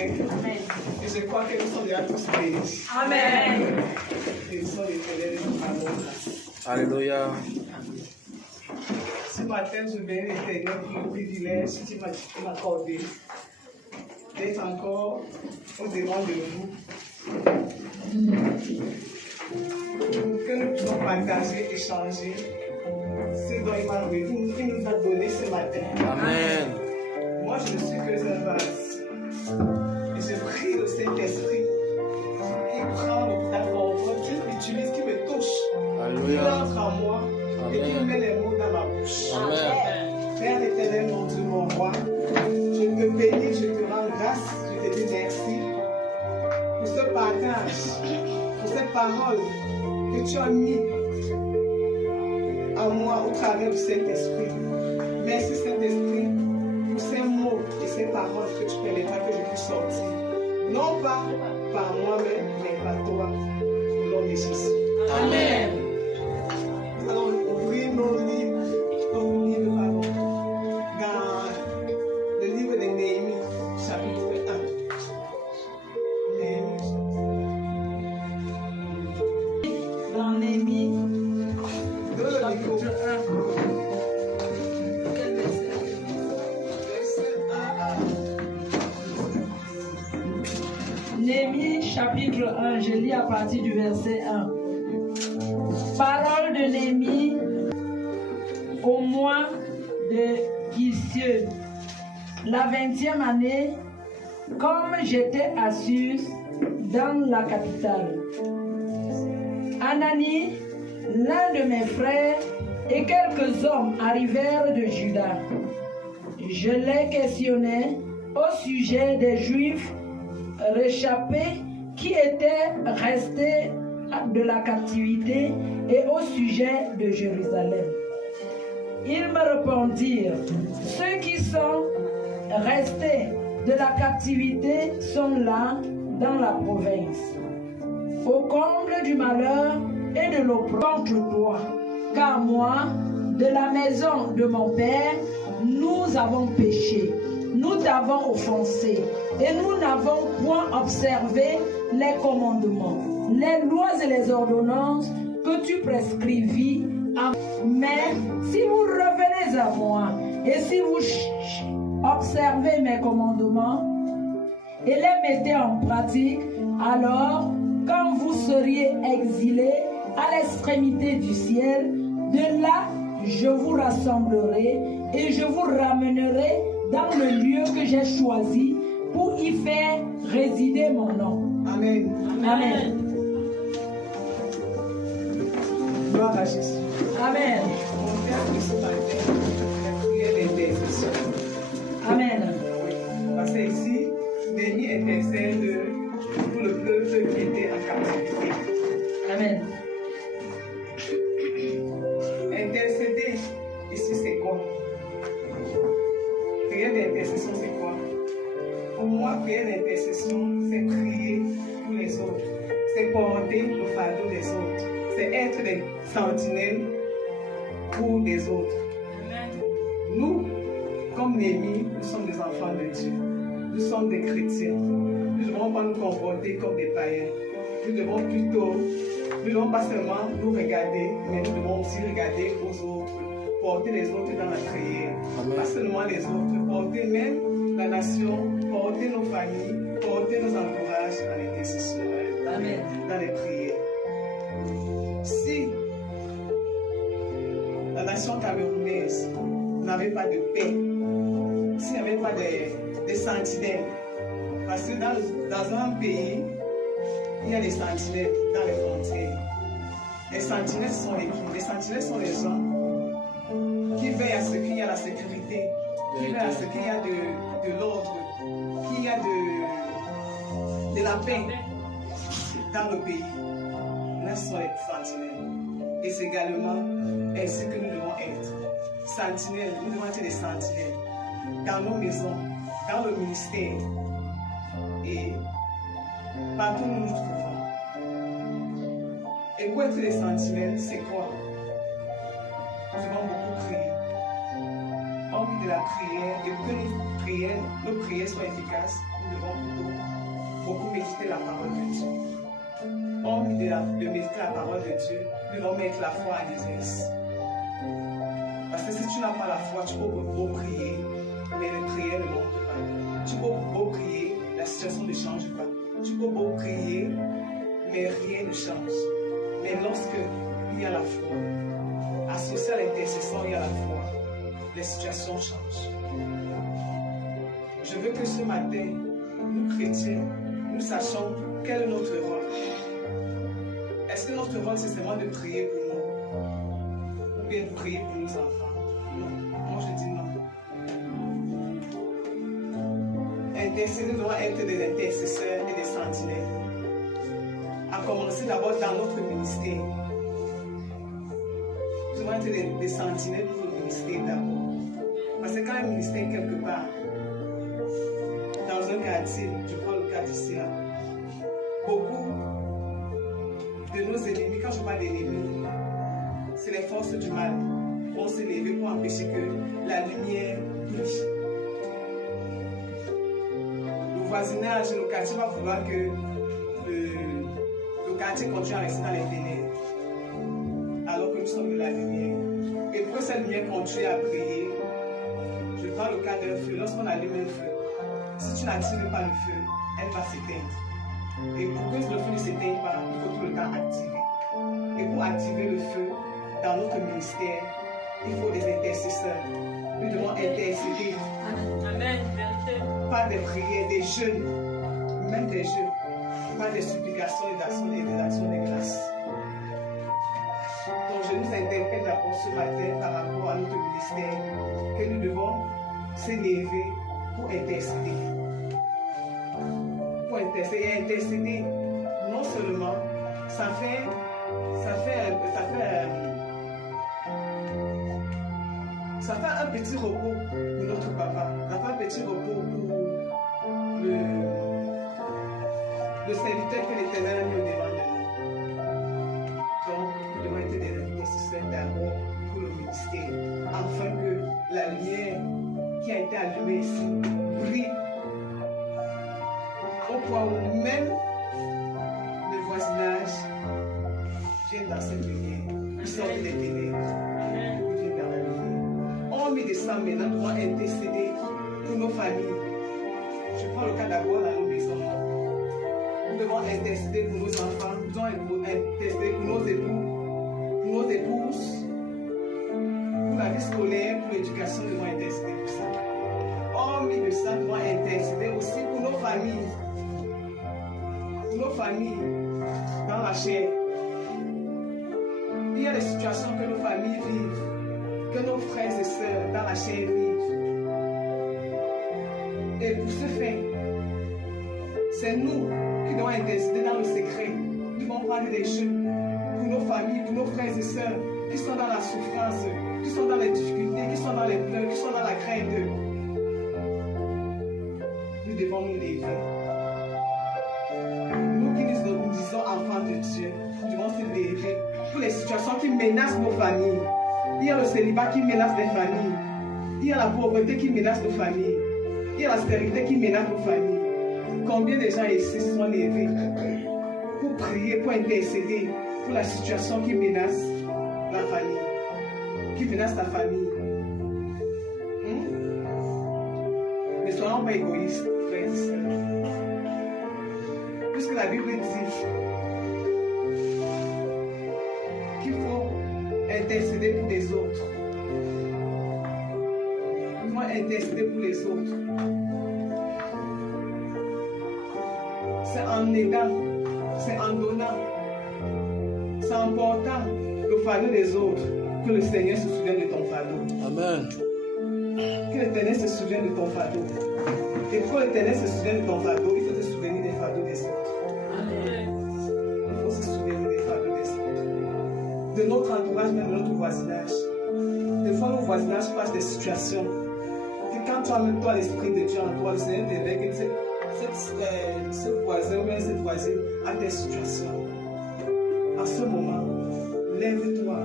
Et je crois que nous sommes déjà tous bénis. Amen. Et nous sommes éternels de pardon. Alléluia. Ce matin, je bénis l'Éternel pour le privilège que tu m'as accordé d'être encore au-devant de vous. Que nous puissions partager, échanger ce dont il nous a donné ce matin. Amen. Moi, je ne suis que un vase. Et je prie le Saint-Esprit qui prend la parole, qui l'utilise, qui me touche, qui entre en moi et qui met les mots dans ma bouche. Amen. Père éternel, mon Dieu, mon roi, je te bénis, je te rends grâce, je te dis merci pour ce partage, pour cette parole que tu as mis en moi au travers du Saint-Esprit. Merci Saint-Esprit pour ces mots et ces paroles que tu permettras que je puisse sortir. Non pas par moi-même, mais par toi, au nom de Jésus. Amen. Nous allons ouvrir nos livres, pardon, dans le livre de Néhémie, chapitre 1. Dans Néhémie, chapitre 1. Néhémie chapitre 1, je lis à partir du verset 1. Parole de Néhémie au mois de Kislev, la 20e année, comme j'étais à Suse, dans la capitale. Anani, l'un de mes frères, et quelques hommes arrivèrent de Juda. Je les questionnai au sujet des Juifs réchappés qui étaient restés de la captivité et au sujet de Jérusalem. Ils me répondirent, ceux qui sont restés de la captivité sont là dans la province, au comble du malheur et de l'opprobre contre toi, car moi, de la maison de mon père, nous avons péché, nous t'avons offensé, et nous n'avons point observé les commandements, les lois et les ordonnances que tu prescrivis. Mais si vous revenez à moi, et si vous observez mes commandements, et les mettez en pratique, alors, quand vous seriez exilés à l'extrémité du ciel, de là, je vous rassemblerai et je vous ramènerai dans le lieu que j'ai choisi pour y faire résider mon nom. Amen. Amen. Gloire à Jésus. Amen. Mon Père, que ce matin, la prière d'intercession. Amen. Parce que ici, Néhémie intercède pour le peuple qui était en captivité. Amen. Intercéder, ici c'est quoi? Prière d'intercession, c'est quoi? Pour moi, prière d'intercession, c'est prier pour les autres. C'est porter le fardeau des autres. C'est être des sentinelles pour les autres. Nous, comme Néhémie, nous sommes des enfants de Dieu. Nous sommes des chrétiens. Nous ne devons pas nous comporter comme des païens. Nous ne devons pas seulement nous regarder, mais nous devons aussi regarder aux autres, porter les autres dans la prière. Amen. Pas seulement les autres, porter même la nation, porter nos familles, porter nos entourages dans l'intercession, Amen. dans les prières. Si la nation camerounaise n'avait pas de paix, s'il n'y avait pas des sentinelles, parce que dans un pays, il y a des sentinelles dans les frontières. Les sentinelles sont les qui? Les sentinelles sont les gens qui veillent à ce qu'il y ait la sécurité, qui veillent à ce qu'il y ait de l'ordre, qu'il y a de la paix dans le pays. Là, ce sont les sentinelles. Et c'est également ainsi que nous devons être. Sentinelles, nous devons être des sentinelles dans nos maisons, dans le ministère et partout où nous nous trouvons. Et pour être des sentinelles, c'est quoi? Nous devons beaucoup prier. Envie de la prière et que nos prières soient efficaces, nous devons plutôt beaucoup méditer la parole de Dieu. Envie de méditer la parole de Dieu, nous devons mettre la foi en exercice. Parce que si tu n'as pas la foi, tu peux beau prier, mais les prières ne montent pas. Tu peux beau prier, la situation ne change pas. Tu peux beau prier, mais rien ne change. Mais lorsque il y a la foi, associé à l'intercession, il y a la foi, les situations changent. Je veux que ce matin, nous chrétiens, nous sachions quel est notre rôle. Est-ce que notre rôle, c'est seulement de prier pour nous? Ou bien de prier pour nos enfants? Non. Moi, je dis non. Intercéder, nous devons être des intercesseurs et des sentinelles. À commencer d'abord dans notre ministère. Nous devons être des sentinelles pour le ministère d'abord. Parce que quand un ministère est quelque part, dans un quartier, je prends le cas d'ici là, beaucoup de nos ennemis, quand je parle d'ennemis, c'est les forces du mal, vont se lever pour empêcher que la lumière brille. Le voisinage, le quartier va vouloir que le quartier continue à rester dans les ténèbres, alors que nous sommes de la lumière. Et pour que cette lumière continue à briller, je prends le cas d'un feu. Lorsqu'on allume un feu, si tu n'actives pas le feu, elle va s'éteindre. Et pour que le feu ne s'éteigne pas, il faut tout le temps activer. Et pour activer le feu dans notre ministère, il faut des intercesseurs. Nous devons intercéder. Amen. Par des prières, des jeûnes, même des jeûnes, par des supplications et des actions de grâce. Donc je nous interpelle d'abord ce matin par rapport à notre ministère que nous devons s'élever pour intercéder. Pour intercéder et intercéder, non seulement ça fait un petit repos pour notre papa, ça fait un petit repos pour le serviteur que l'Éternel a mis au devant de nous. Donc, nous devons être des intercesseurs d'abord pour le ministère, afin que la lumière qui a été allumée ici brille au point où même le voisinage vient dans cette lumière, il sort des ténèbres, il vient dans la lumière. On met des sangs maintenant, nous devons intercéder pour nos familles. Je prends le cas d'abord dans nos maisons. Nous devons intercéder pour nos enfants, nous devons intercéder pour nos époux, pour nos épouses, pour la vie scolaire, pour l'éducation, nous devons intercéder pour ça. Hormis de ça, nous devons intercéder aussi pour nos familles. Pour nos familles, dans la chair. Il y a des situations que nos familles vivent, que nos frères et sœurs dans la chair vivent. Et pour ce faire, c'est nous qui devons intercéder dans le secret. Nous devons prendre des jeux pour nos familles, pour nos frères et sœurs qui sont dans la souffrance, qui sont dans les difficultés, qui sont dans les pleurs, qui sont dans la crainte. Nous devons nous lever. Nous qui nous disons enfants de Dieu, nous devons se lever pour les situations qui menacent nos familles. Il y a le célibat qui menace les familles. Il y a la pauvreté qui menace nos familles. Il y a la stérilité qui menace nos familles. Combien de gens ici se sont levés pour prier, pour intercéder pour la situation qui menace la famille, qui menace ta famille. Ne soyons pas égoïstes, frères et sœurs. Puisque la Bible dit qu'il faut intercéder pour les autres. Il faut intercéder pour les autres. C'est en aidant, c'est en donnant, c'est en portant le fardeau des autres que le Seigneur se souvient de ton fardeau. Amen. Que l'Éternel se souvienne de ton fardeau. Et pour que l'Éternel se souvienne de ton fardeau, il faut se souvenir des fardeaux des autres. Il faut se souvenir des fardeaux des autres. De notre entourage, même de notre voisinage. Des fois, nos voisinages passent des situations. Et quand toi-même, toi, l'Esprit de Dieu en toi, le Seigneur t'éveille, que ce voisin ou bien cette voisine a des situations. À ce moment, lève-toi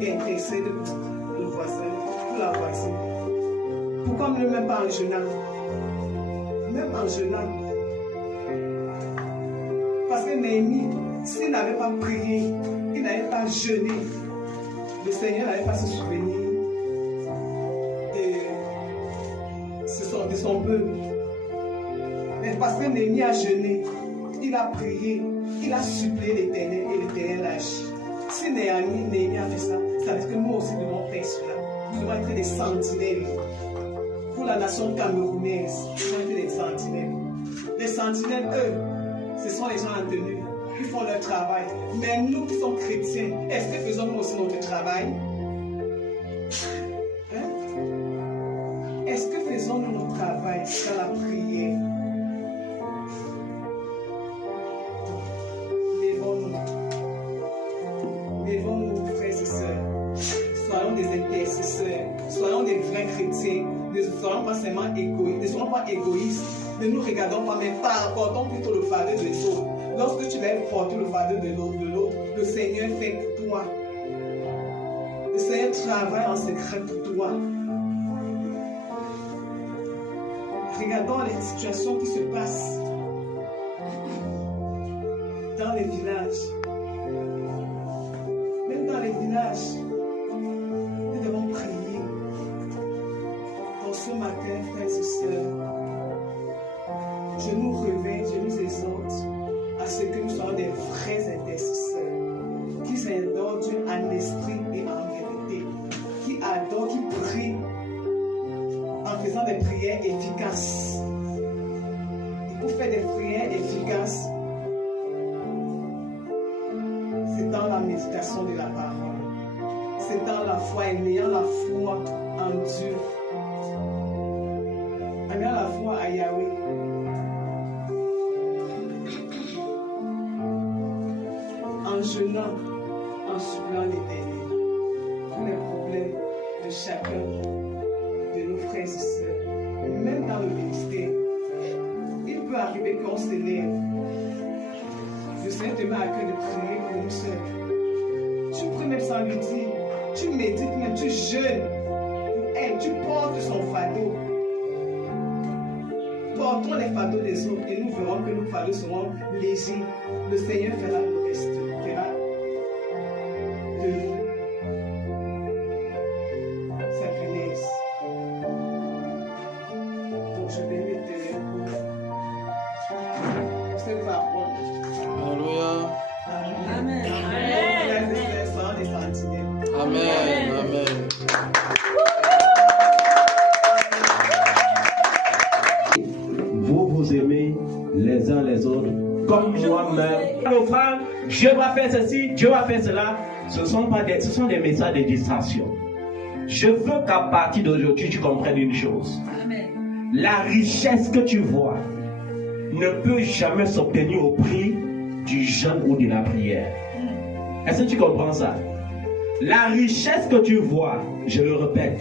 et intercède pour le voisin, pour la voisine. Pourquoi ne même pas en jeûnant? Même en jeûnant. Parce que Néhémie, s'il n'avait pas prié, il n'avait pas jeûné, le Seigneur n'allait pas se souvenir de son peuple. Mais parce que Néhémie a jeûné, il a prié, il a supplié l'Éternel et l'Éternel a agi. Si Néhémie a fait ça, ça veut dire que nous aussi devons faire cela. Nous devons être des sentinelles. Pour la nation camerounaise, nous devons être des sentinelles. Les sentinelles, eux, ce sont les gens en tenue qui font leur travail. Mais nous qui sommes chrétiens, est-ce que faisons nous aussi notre travail? Hein? Est-ce que faisons-nous notre travail dans la prière? Lèvons-nous, frères et sœurs. Soyons des intercesseurs. Soyons des vrais chrétiens. Ne soyons pas seulement égoïstes. Ne soyons pas égoïstes. Ne nous regardons pas, mais portons plutôt le fardeau des autres. Lorsque tu vas porter le fardeau de l'autre, le Seigneur fait pour toi. Le Seigneur travaille en secret pour toi. Regardons les situations qui se passent dans les villages. Même dans les villages, nous devons prier. Pour ce matin, frères et sœurs, je nous réveille, je nous exhorte à ce que nous soyons des vrais intercesseurs qui adorent Dieu en esprit et en vérité, qui adorent, qui prient en faisant des prières efficaces. Et pour faire des prières efficaces, c'est dans la méditation de la parole, c'est dans la foi, en ayant la foi en Dieu, en ayant la foi à Yahweh. En jeûnant, en suppliant l'Éternel pour les problèmes de chacun de nos frères et sœurs, même dans le ministère. Il peut arriver qu'on se lève. Le Seigneur te met à cœur de prier pour une sœur. Tu pries même sans lui dire, tu médites même, tu jeûnes pour elle, tu portes son fardeau. Portons les fardeaux des autres et nous verrons que nos fardeaux seront légers. Le Seigneur fera le reste. De nous sa punaise. Donc je vais m'éteindre pour cette parole. Alléluia. Amen. Frères et sœurs, soyons des sentinelles. Amen. Amen. Vous aimez les uns les autres comme moi-même. L'offrande, Dieu va faire ceci, Dieu va faire cela. Ce sont des messages de distraction. Je veux qu'à partir d'aujourd'hui, tu comprennes une chose. Amen. La richesse que tu vois ne peut jamais s'obtenir au prix du jeûne ou de la prière. Est-ce que tu comprends ça? La richesse que tu vois, je le répète,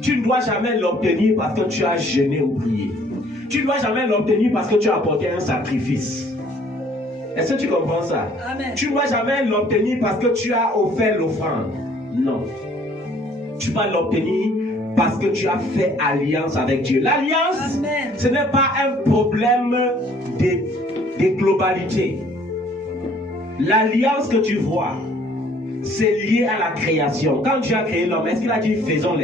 tu ne dois jamais l'obtenir parce que tu as jeûné ou prié. Tu ne dois jamais l'obtenir parce que tu as apporté un sacrifice. Est-ce que tu comprends ça? Amen. Tu ne dois jamais l'obtenir parce que tu as offert l'offrande. Non. Tu vas l'obtenir parce que tu as fait alliance avec Dieu. L'alliance, Amen. ce n'est pas un problème de globalité. L'alliance que tu vois, c'est lié à la création. Quand Dieu a créé l'homme, est-ce qu'il a dit faisons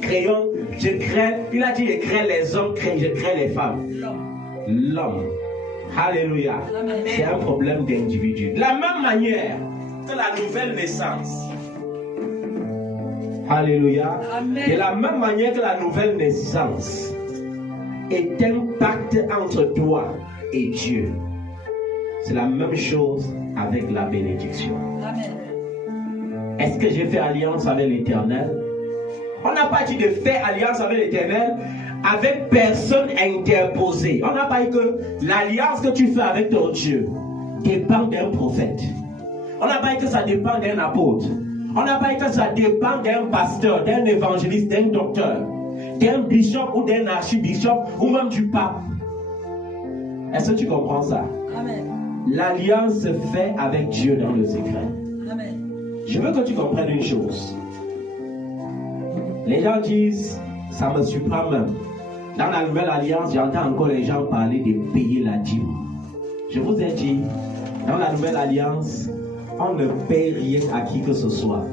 créons, je crée, il a dit je crée les hommes, je crée les femmes. L'homme. Alléluia. Amen. C'est un problème d'individu. De la même manière que la nouvelle naissance. Alléluia. Amen. De la même manière que la nouvelle naissance est un pacte entre toi et Dieu. C'est la même chose avec la bénédiction. Amen. Est-ce que j'ai fait alliance avec l'Éternel? On n'a pas dit de faire alliance avec l'Éternel avec personne interposée. On n'a pas dit que l'alliance que tu fais avec ton Dieu dépend d'un prophète. On n'a pas dit que ça dépend d'un apôtre. On n'a pas dit que ça dépend d'un pasteur, d'un évangéliste, d'un docteur, d'un bishop ou d'un archibishop ou même du pape. Est-ce que tu comprends ça? Amen. L'alliance se fait avec Dieu dans le secret. Amen. Je veux que tu comprennes une chose. Les gens disent, ça me surprend même. Dans la nouvelle alliance, j'entends encore les gens parler de payer la dîme. Je vous ai dit, dans la nouvelle alliance, on ne paye rien à qui que ce soit.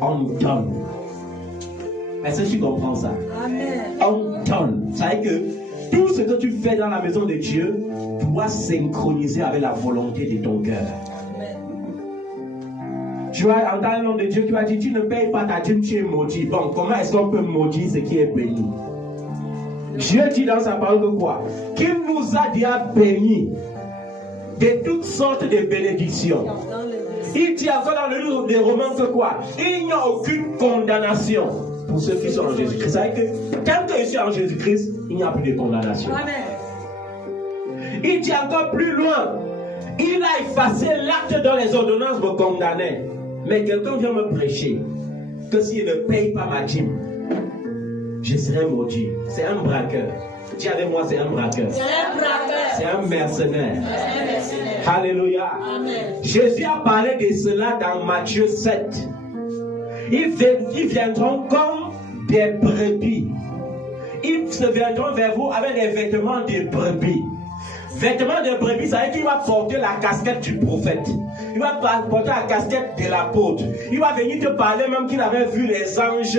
On donne. Est-ce que tu comprends ça? Amen. On donne. Ça veut dire que tout ce que tu fais dans la maison de Dieu doit synchroniser avec la volonté de ton cœur. Tu vas entendre un homme de Dieu qui va dire, tu ne payes pas ta dîme, tu es maudit. Bon, comment est-ce qu'on peut maudire ce qui est béni? Dieu dit dans sa parole que quoi? Qu'il nous a déjà bénis de toutes sortes de bénédictions. Il dit encore dans le livre des Romains que quoi? Il n'y a aucune condamnation pour ceux qui sont en Jésus-Christ. Ça veut dire que tant que je suis en Jésus-Christ, il n'y a plus de condamnation. Amen. Il dit encore plus loin, il a effacé l'acte dont les ordonnances me condamnaient. Mais quelqu'un vient me prêcher que s'il ne paye pas ma dîme, je serai maudit. C'est un braqueur. Dis avec moi, c'est un braqueur. C'est un braqueur. C'est un mercenaire. C'est un mercenaire. Alléluia. Amen. Jésus a parlé de cela dans Matthieu 7. Ils viendront comme des brebis. Ils se viendront vers vous avec des vêtements de brebis. Vêtements de brebis, ça veut dire qu'il va porter la casquette du prophète. Il va porter la casquette de l'apôtre. Il va venir te parler même qu'il avait vu les anges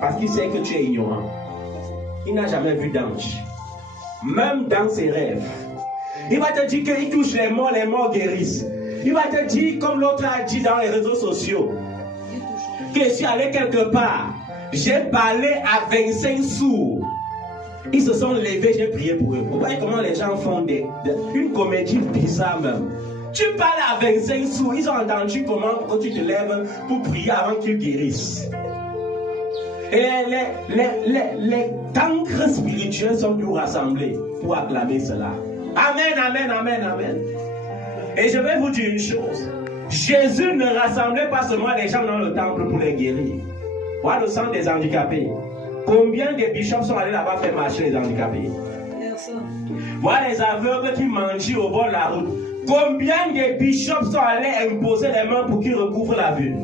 parce qu'il sait que tu es ignorant. Il n'a jamais vu d'ange. Même dans ses rêves. Il va te dire qu'il touche les morts guérissent. Il va te dire, comme l'autre a dit dans les réseaux sociaux, que je suis allé quelque part, j'ai parlé à 25 sourds. Ils se sont levés, j'ai prié pour eux. Vous voyez comment les gens font une comédie bizarre même. Tu parles à 25 sourds, ils ont entendu comment tu te lèves pour prier avant qu'ils guérissent. Et les cancres spirituels sont tous rassemblés pour acclamer cela. Amen, amen, amen, amen. Et je vais vous dire une chose. Jésus ne rassemblait pas seulement les gens dans le temple pour les guérir. Voilà le sang des handicapés. Combien de bishops sont allés là-bas faire marcher les handicapés? Voilà les aveugles qui mangent au bord de la route. Combien de bishops sont allés imposer les mains pour qu'ils recouvrent la vue?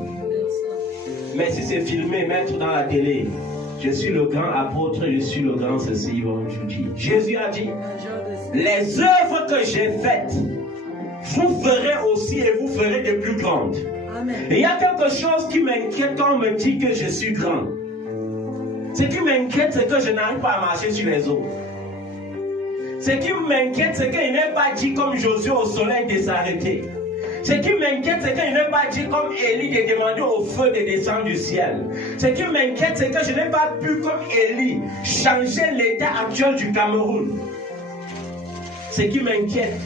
Mais si c'est filmé, mettre dans la télé, je suis le grand apôtre, je suis le grand ceci, ils vont vous dire. Jésus a dit, les œuvres que j'ai faites, vous ferez aussi et vous ferez de plus grandes. Amen. Et il y a quelque chose qui m'inquiète quand on me dit que je suis grand. Ce qui m'inquiète, c'est que je n'arrive pas à marcher sur les eaux. Ce qui m'inquiète, c'est qu'il n'est pas dit comme Josué au soleil de s'arrêter. Ce qui m'inquiète, c'est qu'il n'est pas dit comme Élie de demander au feu de descendre du ciel. Ce qui m'inquiète, c'est que je n'ai pas pu, comme Élie, changer l'état actuel du Cameroun. Ce qui m'inquiète,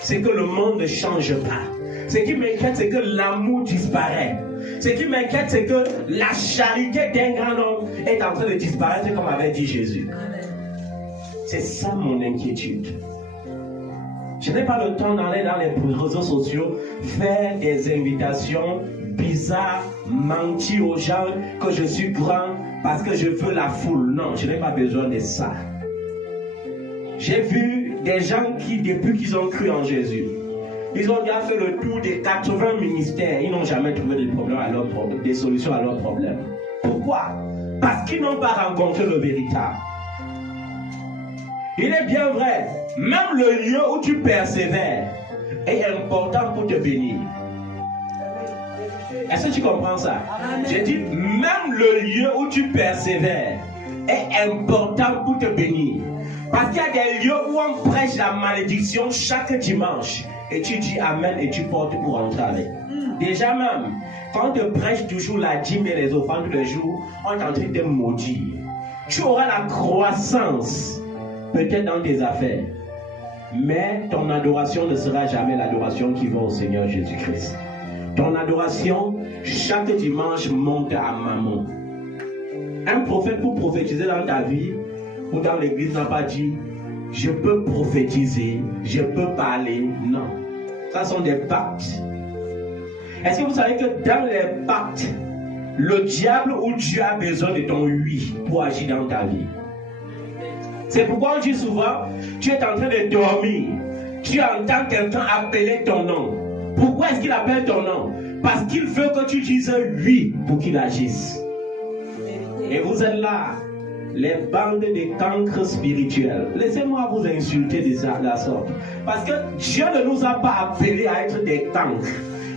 c'est que le monde ne change pas. Ce qui m'inquiète, c'est que l'amour disparaît. Ce qui m'inquiète, c'est que la charité d'un grand homme est en train de disparaître, comme avait dit Jésus. C'est ça mon inquiétude. Je n'ai pas le temps d'aller dans les réseaux sociaux, faire des invitations bizarres, mentir aux gens que je suis grand parce que je veux la foule. Non, je n'ai pas besoin de ça. J'ai vu des gens qui, depuis qu'ils ont cru en Jésus, ils ont déjà fait le tour des 80 ministères. Ils n'ont jamais trouvé des solutions à leurs problèmes. Pourquoi? parce qu'ils n'ont pas rencontré le véritable. Il est bien vrai, même le lieu où tu persévères est important pour te bénir. Est-ce que tu comprends ça? J'ai dit, même le lieu où tu persévères est important pour te bénir. Parce qu'il y a des lieux où on prêche la malédiction chaque dimanche. Et tu dis Amen et tu portes pour rentrer avec. Déjà même, quand on te prêche toujours la dîme et les offrandes tous les jours, on est en train de maudire. Tu auras la croissance, peut-être dans tes affaires. Mais ton adoration ne sera jamais l'adoration qui va au Seigneur Jésus-Christ. Ton adoration, chaque dimanche, monte à Mammon. Un prophète pour prophétiser dans ta vie ou dans l'église n'a pas dit je peux prophétiser, je peux parler. Non. Ça sont des pactes. Est-ce que vous savez que dans les pactes, le diable ou Dieu a besoin de ton oui pour agir dans ta vie? C'est pourquoi on dit souvent, tu es en train de dormir, tu entends quelqu'un appeler ton nom. Pourquoi est-ce qu'il appelle ton nom? Parce qu'il veut que tu dises oui pour qu'il agisse. Et vous êtes là, les bandes de cancres spirituels. Laissez-moi vous insulter de la sorte. Parce que Dieu ne nous a pas appelés à être des cancres.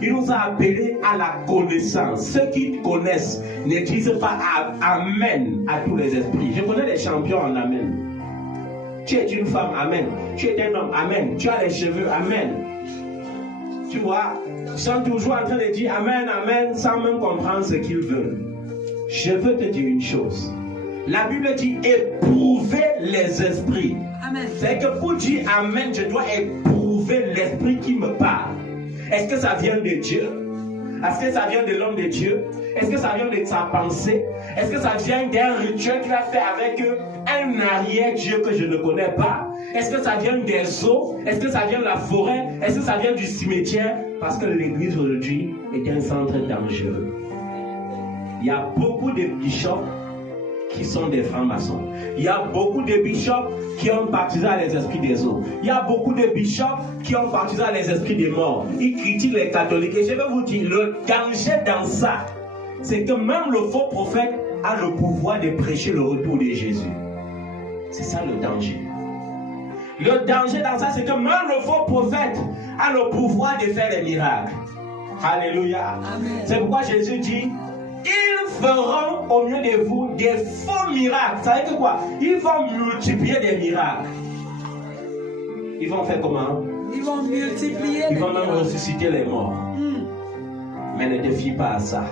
Il nous a appelés à la connaissance. Ceux qui connaissent ne disent pas Amen à tous les esprits. Je connais des champions en Amen. Tu es une femme, Amen. Tu es un homme, Amen. Tu as les cheveux, Amen. Tu vois, ils sont toujours en train de dire Amen, Amen, sans même comprendre ce qu'ils veulent. Je veux te dire une chose. La Bible dit éprouver les esprits. Amen. C'est que pour dire Amen, je dois éprouver l'esprit qui me parle. Est-ce que ça vient de Dieu? Est-ce que ça vient de l'homme de Dieu? Est-ce que ça vient de sa pensée? Est-ce que ça vient d'un rituel qu'il a fait avec un arrière-Dieu que je ne connais pas? Est-ce que ça vient des eaux? Est-ce que ça vient de la forêt? Est-ce que ça vient du cimetière? Parce que l'église aujourd'hui est un centre dangereux. Il y a beaucoup de bishops qui sont des francs-maçons. Il y a beaucoup de bishops qui ont baptisé les esprits des eaux. Il y a beaucoup de bishops qui ont baptisé les esprits des morts. Ils critiquent les catholiques. Et je vais vous dire, le danger dans ça, c'est que même le faux prophète a le pouvoir de prêcher le retour de Jésus. C'est ça le danger. Le danger dans ça, c'est que même le faux prophète a le pouvoir de faire des miracles. Alléluia. Amen. C'est pourquoi Jésus dit, ils feront au milieu de vous des faux miracles. Vous savez que quoi? Ils vont multiplier des miracles. Ils vont faire comment? Ils vont multiplier. Ils vont même ressusciter les morts. Mais ne te fie pas à ça.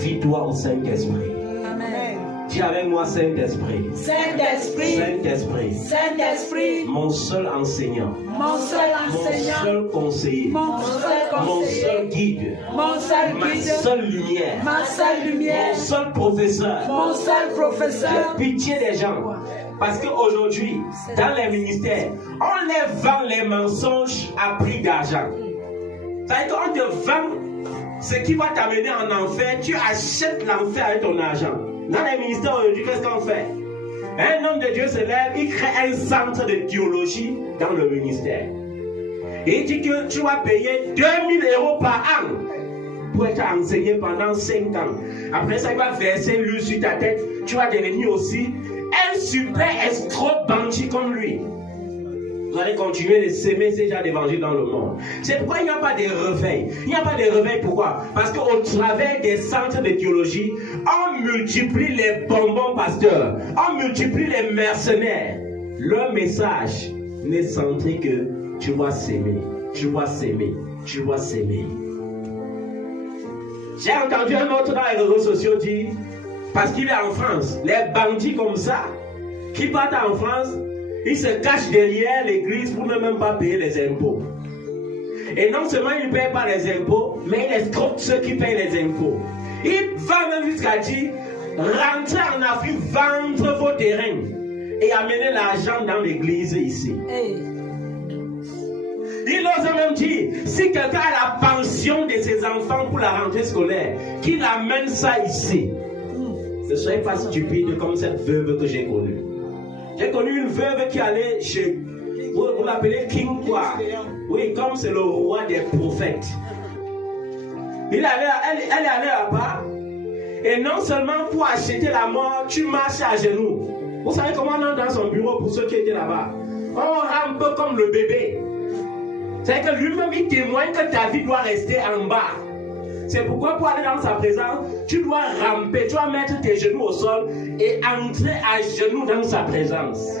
Fie-toi au Saint-Esprit. Amen. Dis avec moi Saint-Esprit. Saint-Esprit. Saint-Esprit. Saint-Esprit. Mon seul enseignant. Mon seul enseignant. Mon seul conseiller. Mon seul Mon conseiller. seul guide. Mon seul Ma guide. seule lumière. Ma seule lumière. Mon seul professeur. Mon seul professeur. J'ai pitié des gens. Parce qu'aujourd'hui, dans les ministères, on les vend les mensonges à prix d'argent. C'est-à-dire qu'on te vend ce qui va t'amener en enfer. Tu achètes l'enfer avec ton argent. Dans les ministères aujourd'hui, qu'est-ce qu'on fait? Un homme de Dieu se lève, il crée un centre de théologie dans le ministère. Et il dit que tu vas payer 2000 € par an pour être enseigné pendant 5 ans. Après ça, il va verser l'huile sur ta tête. Tu vas devenir aussi un super escroc bandit comme lui. Vous allez continuer de s'aimer ces gens d'évangile dans le monde. C'est pourquoi il n'y a pas de réveil. Il n'y a pas de réveil, pourquoi? Parce qu'au travers des centres de théologie, on multiplie les bonbons pasteurs, on multiplie les mercenaires. Leur message n'est centré que tu vas s'aimer, tu vas s'aimer, tu vas s'aimer. J'ai entendu un autre dans les réseaux sociaux dire, parce qu'il est en France, les bandits comme ça, qui partent en France, ils se cachent derrière l'église pour ne même pas payer les impôts. Et non seulement ils ne payent pas les impôts, mais ils escroquent ceux qui payent les impôts. Ils vont même jusqu'à dire, rentrez en Afrique, vendre vos terrains et amener l'argent dans l'église ici. Hey. Il ose même dire, si quelqu'un a la pension de ses enfants pour la rentrée scolaire, qu'il amène ça ici. Ne soyez pas stupide comme cette veuve que j'ai connue. J'ai connu une veuve qui allait chez, vous l'appelez King quoi? Oui, comme c'est le roi des prophètes. Elle est allée là-bas Et non seulement pour acheter la mort, tu marches à genoux. Vous savez comment on entre dans son bureau pour ceux qui étaient là-bas? On rampe comme le bébé. C'est-à-dire que lui-même, il témoigne que ta vie doit rester en bas. C'est pourquoi pour aller dans sa présence, tu dois ramper, tu dois mettre tes genoux au sol et entrer à genoux dans sa présence.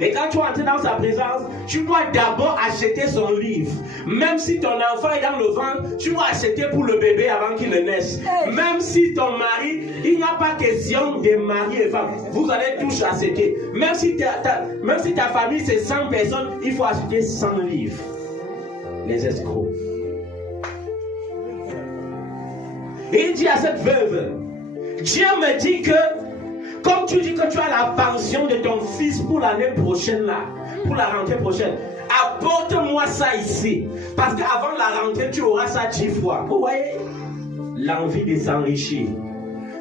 Et quand tu entres dans sa présence, tu dois d'abord acheter son livre. Même si ton enfant est dans le ventre, tu dois acheter pour le bébé avant qu'il ne naisse. Même si ton mari, il n'y a pas question de mari et femme. Vous allez tous acheter. Même si ta famille c'est 100 personnes, il faut acheter 100 livres. Les escrocs. Et il dit à cette veuve, Dieu me dit que, comme tu dis que tu as la pension de ton fils pour l'année prochaine là, pour la rentrée prochaine, apporte-moi ça ici. Parce qu'avant la rentrée, tu auras ça 10 fois. Vous voyez? L'envie de s'enrichir.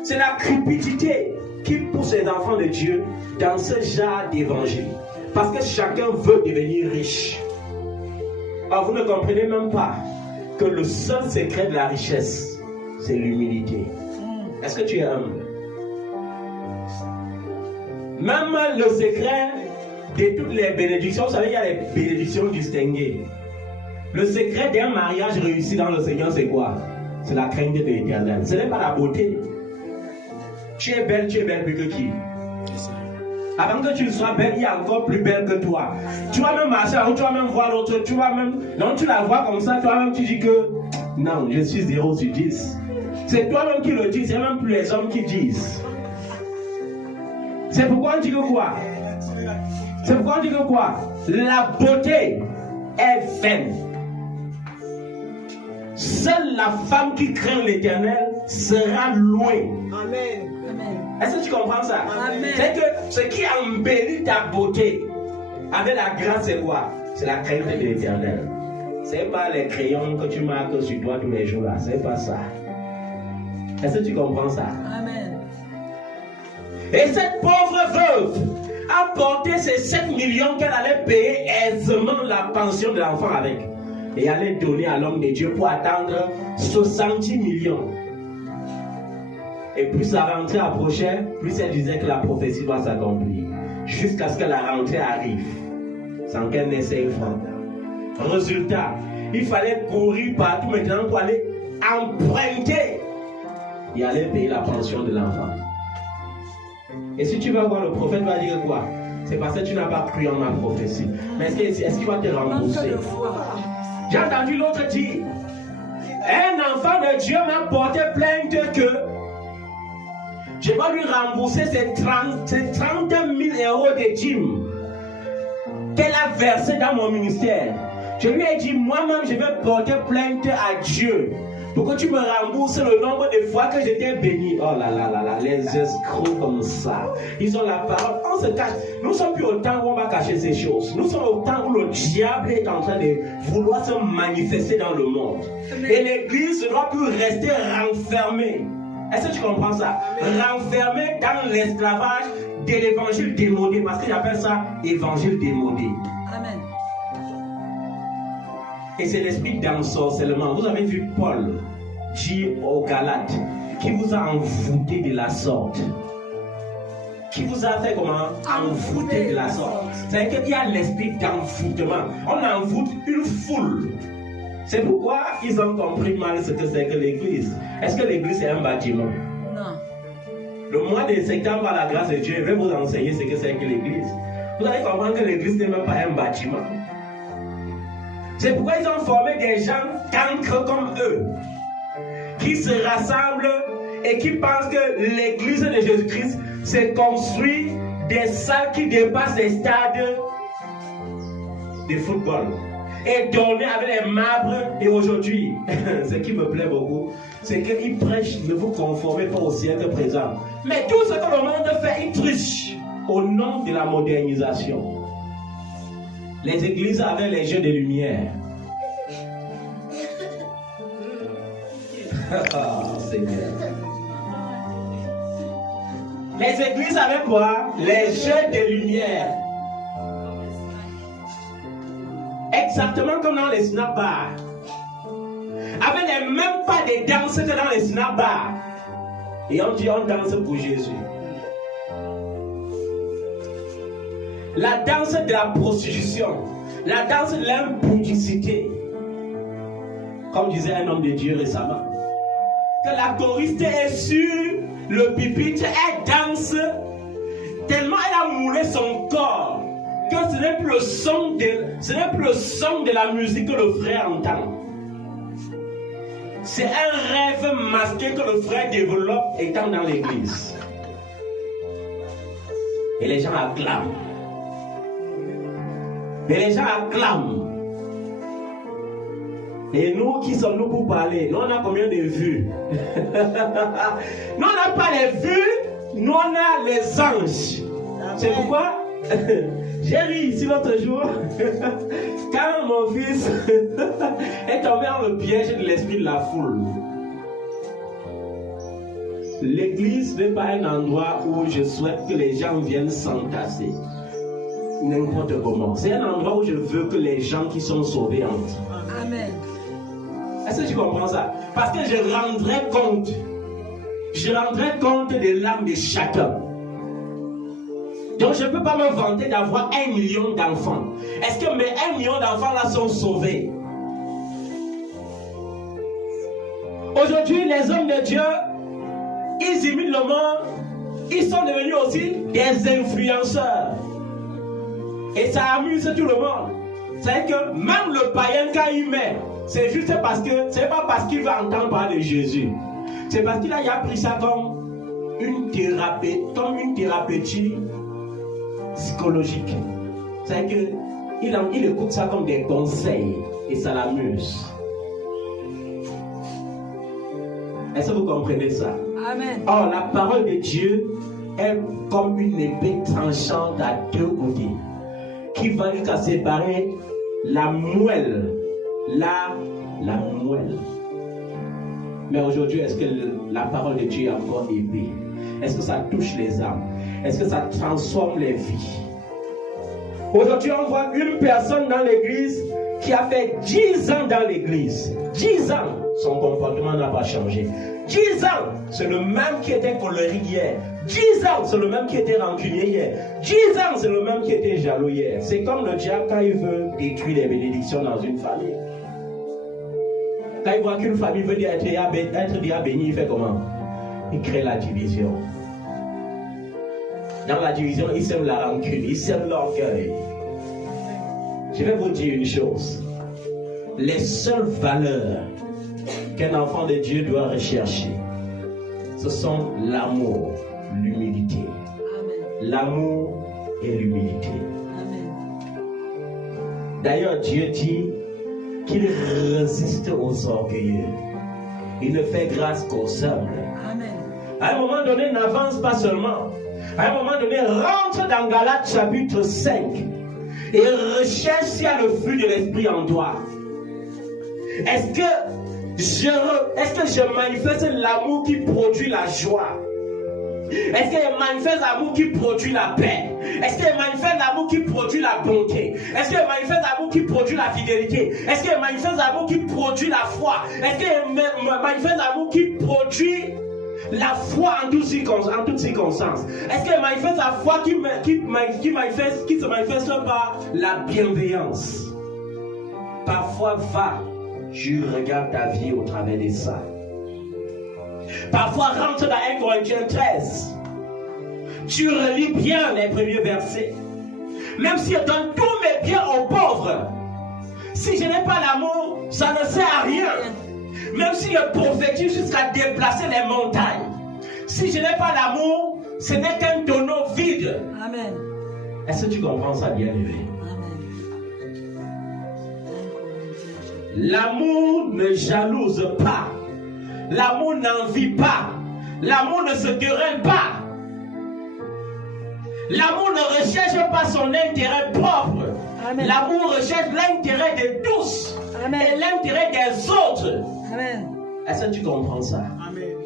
C'est la cupidité qui pousse les enfants de Dieu dans ce genre d'évangile. Parce que chacun veut devenir riche. Or, vous ne comprenez même pas que le seul secret de la richesse, c'est l'humilité. Est-ce que tu es humble? Même le secret de toutes les bénédictions, vous savez, il y a les bénédictions distinguées. Le secret d'un mariage réussi dans le Seigneur, c'est quoi? C'est la crainte de l'Éternel. Ce n'est pas la beauté. Tu es belle plus que qui? Avant que tu sois belle, il y a encore plus belle que toi. Tu vas même marcher, tu vas même voir l'autre, tu vas même... Non, tu la vois comme ça, toi-même tu dis que... Non, je suis 0 sur 10. C'est toi-même qui le dis, c'est même plus les hommes qui disent. C'est pourquoi on dit que quoi? C'est pourquoi on dit que quoi? La beauté est vaine. Seule la femme qui craint l'Éternel sera louée. Amen. Est-ce que tu comprends ça? Amen. C'est que ce qui embellit ta beauté avec la grâce, c'est quoi? C'est la crainte de l'Éternel. C'est pas les crayons que tu marques sur toi tous les jours là. C'est pas ça. Est-ce que tu comprends ça? Amen. Et cette pauvre veuve a porté ces 7 millions qu'elle allait payer aisément la pension de l'enfant avec. Et allait donner à l'homme de Dieu pour attendre 70 millions. Et plus sa rentrée approchait, plus elle disait que la prophétie doit s'accomplir. Jusqu'à ce que la rentrée arrive. Sans qu'elle n'essaye franc. Résultat, il fallait courir partout maintenant pour aller emprunter. Et aller payer la pension de l'enfant. Et si tu vas voir le prophète, va dire quoi? C'est parce que tu n'as pas cru en ma prophétie. Mais est-ce qu'il va te rembourser? J'ai entendu l'autre dire, un enfant de Dieu m'a porté plainte que je vais lui rembourser ces 30 000 euros de dîmes qu'elle a versé dans mon ministère. Je lui ai dit, moi-même, je vais porter plainte à Dieu pour que tu me rembourses le nombre de fois que je t'ai béni. Oh là là là là, les escrocs comme ça. Ils ont la parole, on se cache. Nous ne sommes plus au temps où on va cacher ces choses. Nous sommes au temps où le diable est en train de vouloir se manifester dans le monde. Et l'église ne doit plus rester renfermée. Est-ce que tu comprends ça? Renfermée dans l'esclavage de l'évangile démodé. Parce que j'appelle ça évangile démodé. Amen. Et c'est l'esprit d'ensorcellement. Vous avez vu Paul dire aux Galates qui vous a envoûté de la sorte. Qui vous a fait comment? Envoûté de la sorte. C'est-à-dire qu'il y a l'esprit d'envoûtement. On envoûte une foule. C'est pourquoi ils ont compris mal ce que c'est que l'église. Est-ce que l'église est un bâtiment? Non. Le mois de septembre, par la grâce de Dieu, je vais vous enseigner ce que c'est que l'église. Vous allez comprendre que l'église n'est même pas un bâtiment. C'est pourquoi ils ont formé des gens cancres comme eux, qui se rassemblent et qui pensent que l'église de Jésus-Christ s'est construit des salles qui dépassent les stades de football et donné avec les marbres. Et aujourd'hui, ce qui me plaît beaucoup, c'est qu'ils prêchent, ne vous conformez pas au siècle présent. Mais tout ce que le monde fait, ils trichent au nom de la modernisation. Les églises avaient les jeux de lumière. Oh, Seigneur. Les églises avaient quoi? Les jeux de lumière. Exactement comme dans les snack bars. Avec les mêmes pas de danse que dans les snack bars. Et on dit on danse pour Jésus. La danse de la prostitution, la danse de l'impudicité. Comme disait un homme de Dieu récemment, que la choriste est sur le pupitre, elle danse tellement elle a moulé son corps que ce n'est plus le son de la musique que le frère entend. C'est un rêve masqué que le frère développe étant dans l'église. Et les gens acclament. Et les gens acclament. Et nous, qui sommes-nous pour parler? Nous, on a combien de vues? Nous, on n'a pas les vues, nous, on a les anges. C'est pourquoi j'ai ri ici l'autre jour quand mon fils est tombé dans le piège de l'esprit de la foule. L'église n'est pas un endroit où je souhaite que les gens viennent s'entasser n'importe comment. C'est un endroit où je veux que les gens qui sont sauvés entrent. Amen. Est-ce que tu comprends ça? Parce que je rendrai compte de l'âme de chacun. Donc je ne peux pas me vanter d'avoir 1 million d'enfants. Est-ce que mes 1 million d'enfants là sont sauvés? Aujourd'hui, les hommes de Dieu, ils imitent le monde, ils sont devenus aussi des influenceurs. Et ça amuse tout le monde. C'est que même le païen, quand il met, c'est juste parce que, c'est pas parce qu'il va entendre parler de Jésus. C'est parce qu'il a pris ça comme une thérapeutique psychologique. C'est que il écoute ça comme des conseils et ça l'amuse. Est-ce que vous comprenez ça? Amen. Or, la parole de Dieu est comme une épée tranchante à 2 côtés qui va jusqu'à séparer la moelle. La moelle. Mais aujourd'hui, est-ce que la parole de Dieu est encore épée? Est-ce que ça touche les âmes? Est-ce que ça transforme les vies? Aujourd'hui, on voit une personne dans l'église qui a fait 10 ans dans l'église. 10 ans, son comportement n'a pas changé. 10 ans, c'est le même qui était colérique hier. 10 ans, c'est le même qui était rancunier hier. 10 ans, c'est le même qui était jaloux hier. C'est comme le diable quand il veut détruire les bénédictions dans une famille. Quand il voit qu'une famille veut être déjà bénie, il fait comment? Il crée la division. Dans la division, il sème la rancune, il sème l'orgueil. Je vais vous dire une chose. Les seules valeurs qu'un enfant de Dieu doit rechercher, ce sont l'amour, l'humilité. L'amour et l'humilité. D'ailleurs, Dieu dit qu'il résiste aux orgueilleux. Il ne fait grâce qu'aux humbles. À un moment donné, n'avance pas seulement. À un moment donné, rentre dans Galates chapitre 5 et recherche s'il y a le fruit de l'esprit en toi. Est-ce que je manifeste l'amour qui produit la joie? Est-ce que je manifeste l'amour qui produit la paix? Est-ce que je manifeste l'amour qui produit la bonté? Est-ce que je manifeste l'amour qui produit la fidélité? Est-ce que je manifeste l'amour qui produit la foi? Est-ce que je manifeste l'amour qui produit la foi en toutes circonstances? Est-ce que je manifeste la foi qui se manifeste par la bienveillance? Parfois, je regarde ta vie au travers de ça. Parfois, rentre dans 1 Corinthiens 13. Tu relis bien les premiers versets. Même si je donne tous mes biens aux pauvres, si je n'ai pas l'amour, ça ne sert à rien. Même si je prophétise jusqu'à déplacer les montagnes, si je n'ai pas l'amour, ce n'est qu'un tonneau vide. Amen. Est-ce que tu comprends ça, bien-aimé? L'amour ne jalouse pas. L'amour n'envie pas. L'amour ne se querelle pas. L'amour ne recherche pas son intérêt propre. Amen. L'amour recherche l'intérêt de tous. Amen. Et l'intérêt des autres. Amen. Est-ce que tu comprends ça? Amen.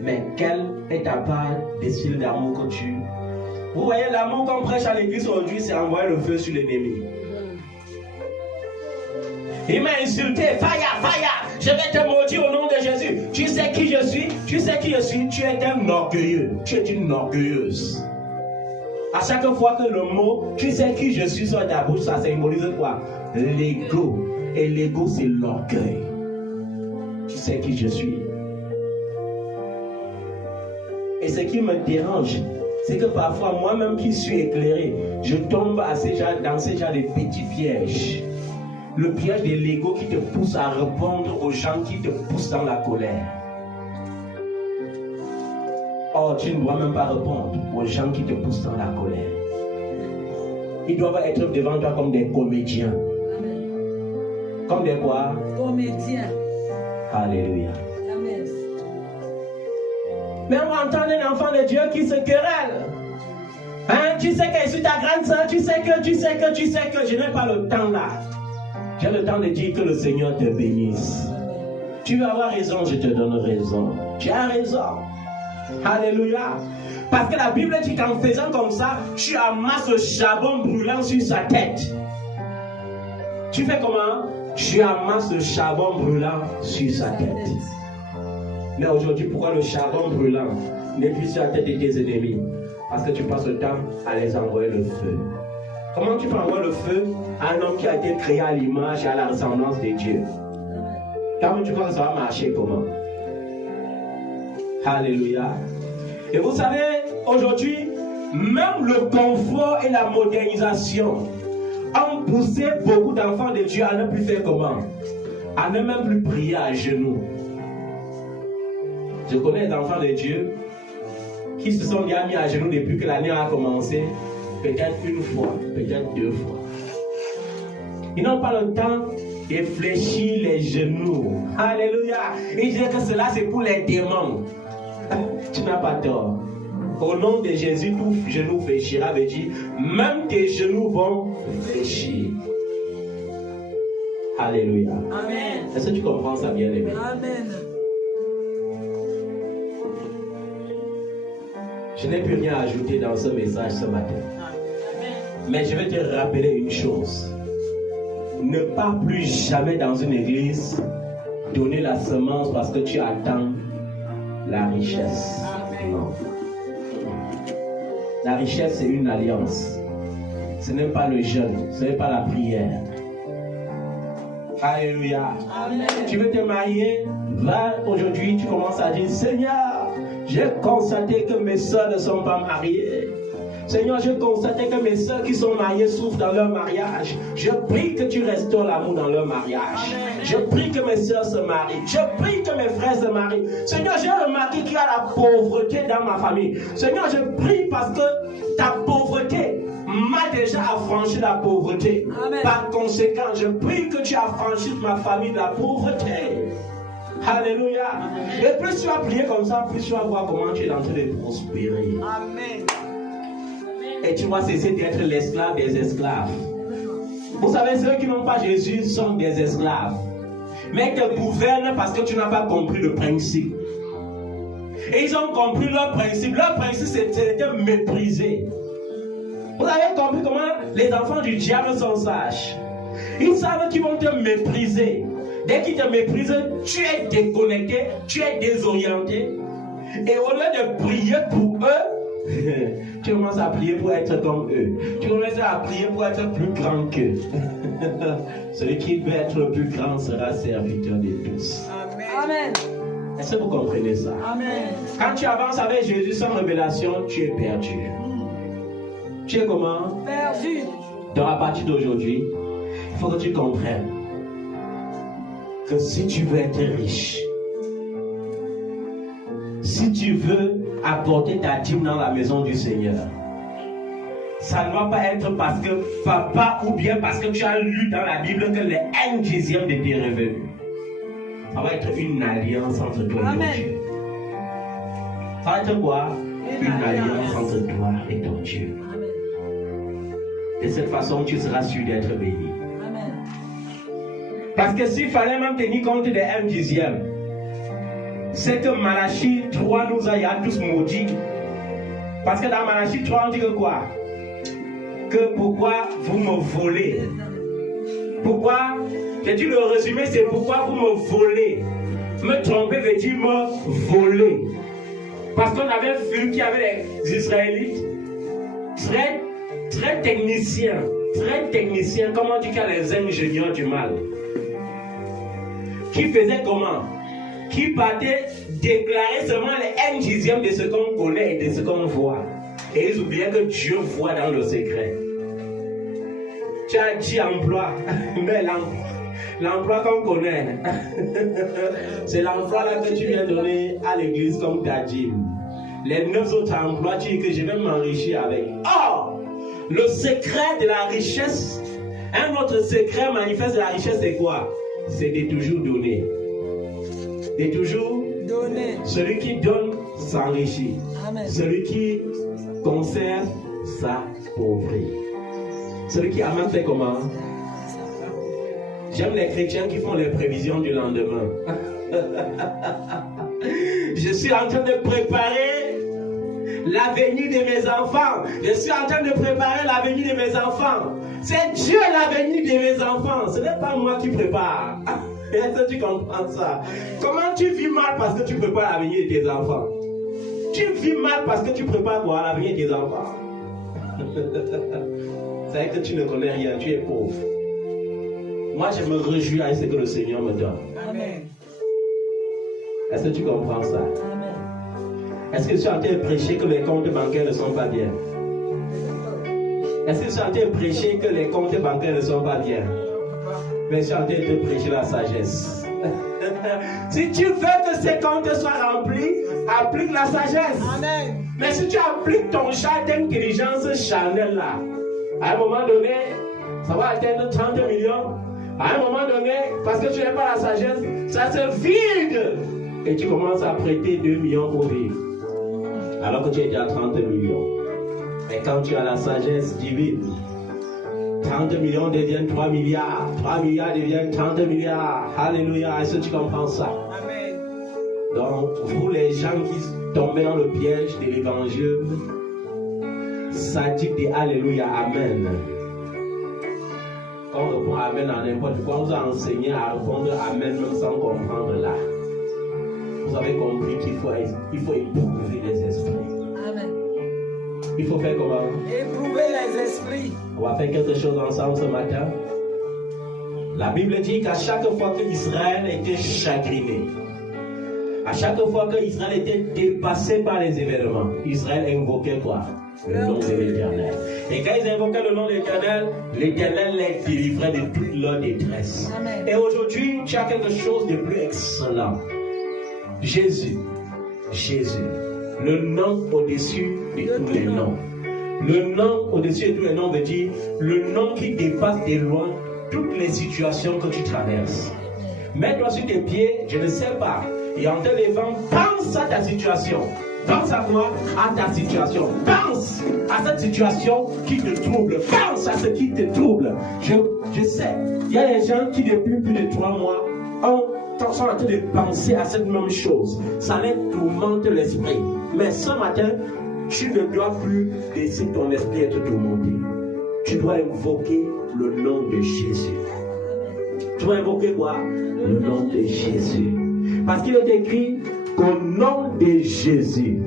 Mais quelle est ta part des styles d'amour que tu... Vous voyez, l'amour qu'on prêche à l'église aujourd'hui, c'est envoyer le feu sur l'ennemi. Il m'a insulté. Fire, fire. Je vais te maudire au nom de Jésus. Tu sais qui je suis? Tu sais qui je suis? Tu es un orgueilleux. Tu es une orgueilleuse. À chaque fois que le mot tu sais qui je suis sur ta bouche, ça symbolise quoi? L'ego. Et l'ego, c'est l'orgueil. Tu sais qui je suis. Et ce qui me dérange, c'est que parfois, moi-même qui suis éclairé, je tombe dans ces genres de petits pièges. Le piège de l'ego qui te pousse à répondre aux gens qui te poussent dans la colère. Oh, tu ne dois même pas répondre aux gens qui te poussent dans la colère. Ils doivent être devant toi comme des comédiens. Comme des quoi? Comédiens. Alléluia. Amen. Mais on va entendre un enfant de Dieu qui se querelle. Hein? Tu sais que je suis ta grande soeur, tu sais que je n'ai pas le temps là. J'ai le temps de dire que le Seigneur te bénisse. Tu veux avoir raison, je te donne raison. Tu as raison. Alléluia. Parce que la Bible dit qu'en faisant comme ça, tu amasses le charbon brûlant sur sa tête. Tu fais comment? Tu amasses le charbon brûlant sur sa tête. Mais aujourd'hui, pourquoi le charbon brûlant n'est plus sur la tête de tes ennemis? Parce que tu passes le temps à les envoyer le feu. Comment tu peux envoyer le feu à un homme qui a été créé à l'image et à la ressemblance de Dieu? Comment tu crois que ça va marcher comment? Alléluia. Et vous savez, aujourd'hui, même le confort et la modernisation ont poussé beaucoup d'enfants de Dieu à ne plus faire comment? À ne même plus prier à genoux. Je connais des enfants de Dieu qui se sont bien mis à genoux depuis que l'année a commencé, peut-être une fois, peut-être deux fois. Ils n'ont pas le temps de fléchir les genoux. Alléluia. Ils disent que cela c'est pour les démons. Tu n'as pas tort. Au nom de Jésus, tout genou fléchira, veut dire même tes genoux vont fléchir. Alléluia. Amen. Est-ce que tu comprends ça, bien-aimé? Amen. Je n'ai plus rien à ajouter dans ce message ce matin. Mais je vais te rappeler une chose. Ne pars plus jamais dans une église donner la semence parce que tu attends la richesse. Non. La richesse, c'est une alliance. Ce n'est pas le jeûne, ce n'est pas la prière. Alléluia. Amen. Tu veux te marier? Va aujourd'hui, tu commences à dire, Seigneur, j'ai constaté que mes soeurs ne sont pas mariées. Seigneur, j'ai constaté que mes soeurs qui sont mariées souffrent dans leur mariage. Je prie que tu restaures l'amour dans leur mariage. Je prie que mes soeurs se marient. Je prie que mes frères se marient. Seigneur, j'ai remarqué qu'il y a la pauvreté dans ma famille. Seigneur, je prie parce que ta pauvreté m'a déjà affranchi de la pauvreté. Amen. Par conséquent, je prie que tu affranchis ma famille de la pauvreté. Alléluia. Et plus tu vas prier comme ça, plus tu vas voir comment tu es en train de prospérer. Amen. Et tu vas cesser d'être l'esclave des esclaves. Vous savez, ceux qui n'ont pas Jésus sont des esclaves. Mais ils te gouvernent parce que tu n'as pas compris le principe. Et ils ont compris leur principe. Leur principe, c'était de mépriser. Vous avez compris comment les enfants du diable sont sages. Ils savent qu'ils vont te mépriser. Dès qu'ils te méprisent, tu es déconnecté, tu es désorienté. Et au lieu de prier pour eux, tu commences à prier pour être comme eux. Tu commences à prier pour être plus grand qu'eux. Celui qui veut être le plus grand sera serviteur de tous. Amen. Amen. Est-ce que vous comprenez ça? Amen. Quand tu avances avec Jésus sans révélation, tu es perdu. Tu es comment? Perdu. Donc à partir d'aujourd'hui, il faut que tu comprennes que si tu veux être riche, si tu veux apporter ta dîme dans la maison du Seigneur, ça ne va pas être parce que papa ou bien parce que tu as lu dans la Bible que les 1/10 de tes revenus. Ça va être une alliance entre toi et ton Dieu. Ça va être quoi? Une alliance entre toi et ton Dieu. Amen. De cette façon, tu seras sûr d'être béni. Amen. Parce que s'il fallait même tenir compte des 1/10, c'est que Malachie 3 nous a tous maudits. Parce que dans Malachie 3, on dit que quoi? Que pourquoi vous me volez? Pourquoi J'ai dit le résumé, c'est pourquoi vous me volez. Me tromper veut dire me voler. Parce qu'on avait vu qu'il y avait les Israélites très techniciens. Très techniciens, comme on dit qu'il y a les ingénieurs du mal. Qui faisaient comment? Qui partaient déclarer seulement les 1/10 de ce qu'on connaît et de ce qu'on voit. Et ils oubliaient que Dieu voit dans le secret. Tu as dit emploi, mais l'emploi qu'on connaît, c'est l'emploi là que tu viens donner à l'église comme ta dîme. Les 9 autres emplois, tu dis que je vais m'enrichir avec. Or, le secret de la richesse, un autre secret manifeste de la richesse, c'est quoi? C'est de toujours donner. De toujours donner. Celui qui donne s'enrichit. Amen. Celui qui conserve s'appauvrit. Celui qui amène fait comment? J'aime les chrétiens qui font les prévisions du lendemain. Je suis en train de préparer l'avenir de mes enfants. Je suis en train de préparer l'avenir de mes enfants. C'est Dieu l'avenir de mes enfants. Ce n'est pas moi qui prépare. Est-ce que tu comprends ça? Comment tu vis mal parce que tu prépares l'avenir de tes enfants? Tu vis mal parce que tu prépares quoi? L'avenir de tes enfants. C'est que tu ne connais rien, tu es pauvre. Moi, je me réjouis à ce que le Seigneur me donne. Amen. Est-ce que tu comprends ça? Amen. Est-ce que tu es en train de prêcher que les comptes bancaires ne sont pas bien? Est-ce que tu es en train de prêcher que les comptes bancaires ne sont pas bien? Mais je suis en train de te prêcher la sagesse. Si tu veux que ces comptes soient remplis, applique la sagesse. Amen. Mais si tu appliques ton chat d'intelligence charnelle là, à un moment donné, ça va atteindre 30 millions. À un moment donné, parce que tu n'as pas la sagesse, ça se vide. Et tu commences à prêter 2 millions pour vivre. Alors que tu es déjà à 30 millions. Mais quand tu as la sagesse divine, 30 millions deviennent 3 milliards. 3 milliards deviennent 30 milliards. Alléluia. Est-ce que tu comprends ça? Amen. Donc, vous les gens qui tombent dans le piège de l'évangile, ça dit des Alléluia. Amen. Quand on répond Amen à n'importe quoi, on vous a enseigné à répondre Amen même sans comprendre là. Vous avez compris qu'il faut éprouver les esprits. Amen. Il faut faire comment? Éprouver les esprits. On va faire quelque chose ensemble ce matin. La Bible dit qu'à chaque fois qu'Israël était chagriné, à chaque fois qu'Israël était dépassé par les événements, Israël invoquait quoi? Le nom de l'Éternel. Et quand ils invoquaient le nom de l'Éternel, l'Éternel les délivrait de toute leur détresse. Amen. Et aujourd'hui, tu as quelque chose de plus excellent. Jésus, le nom au-dessus de tous les noms. Le nom au-dessus de tous les noms veut dire le nom qui dépasse de loin toutes les situations que tu traverses. Mets-toi sur tes pieds, je ne sais pas, et en te levant, pense à ta situation. Pense à quoi? À ta situation. Pense à cette situation qui te trouble. Pense à ce qui te trouble. Je sais, il y a des gens qui depuis plus de 3 mois sont en train de penser à cette même chose. Ça les tourmente l'esprit. Mais ce matin, tu ne dois plus laisser ton esprit être tourmenté. Tu dois invoquer le nom de Jésus. Tu dois invoquer quoi? Le nom de Jésus. Parce qu'il est écrit qu'au nom de Jésus,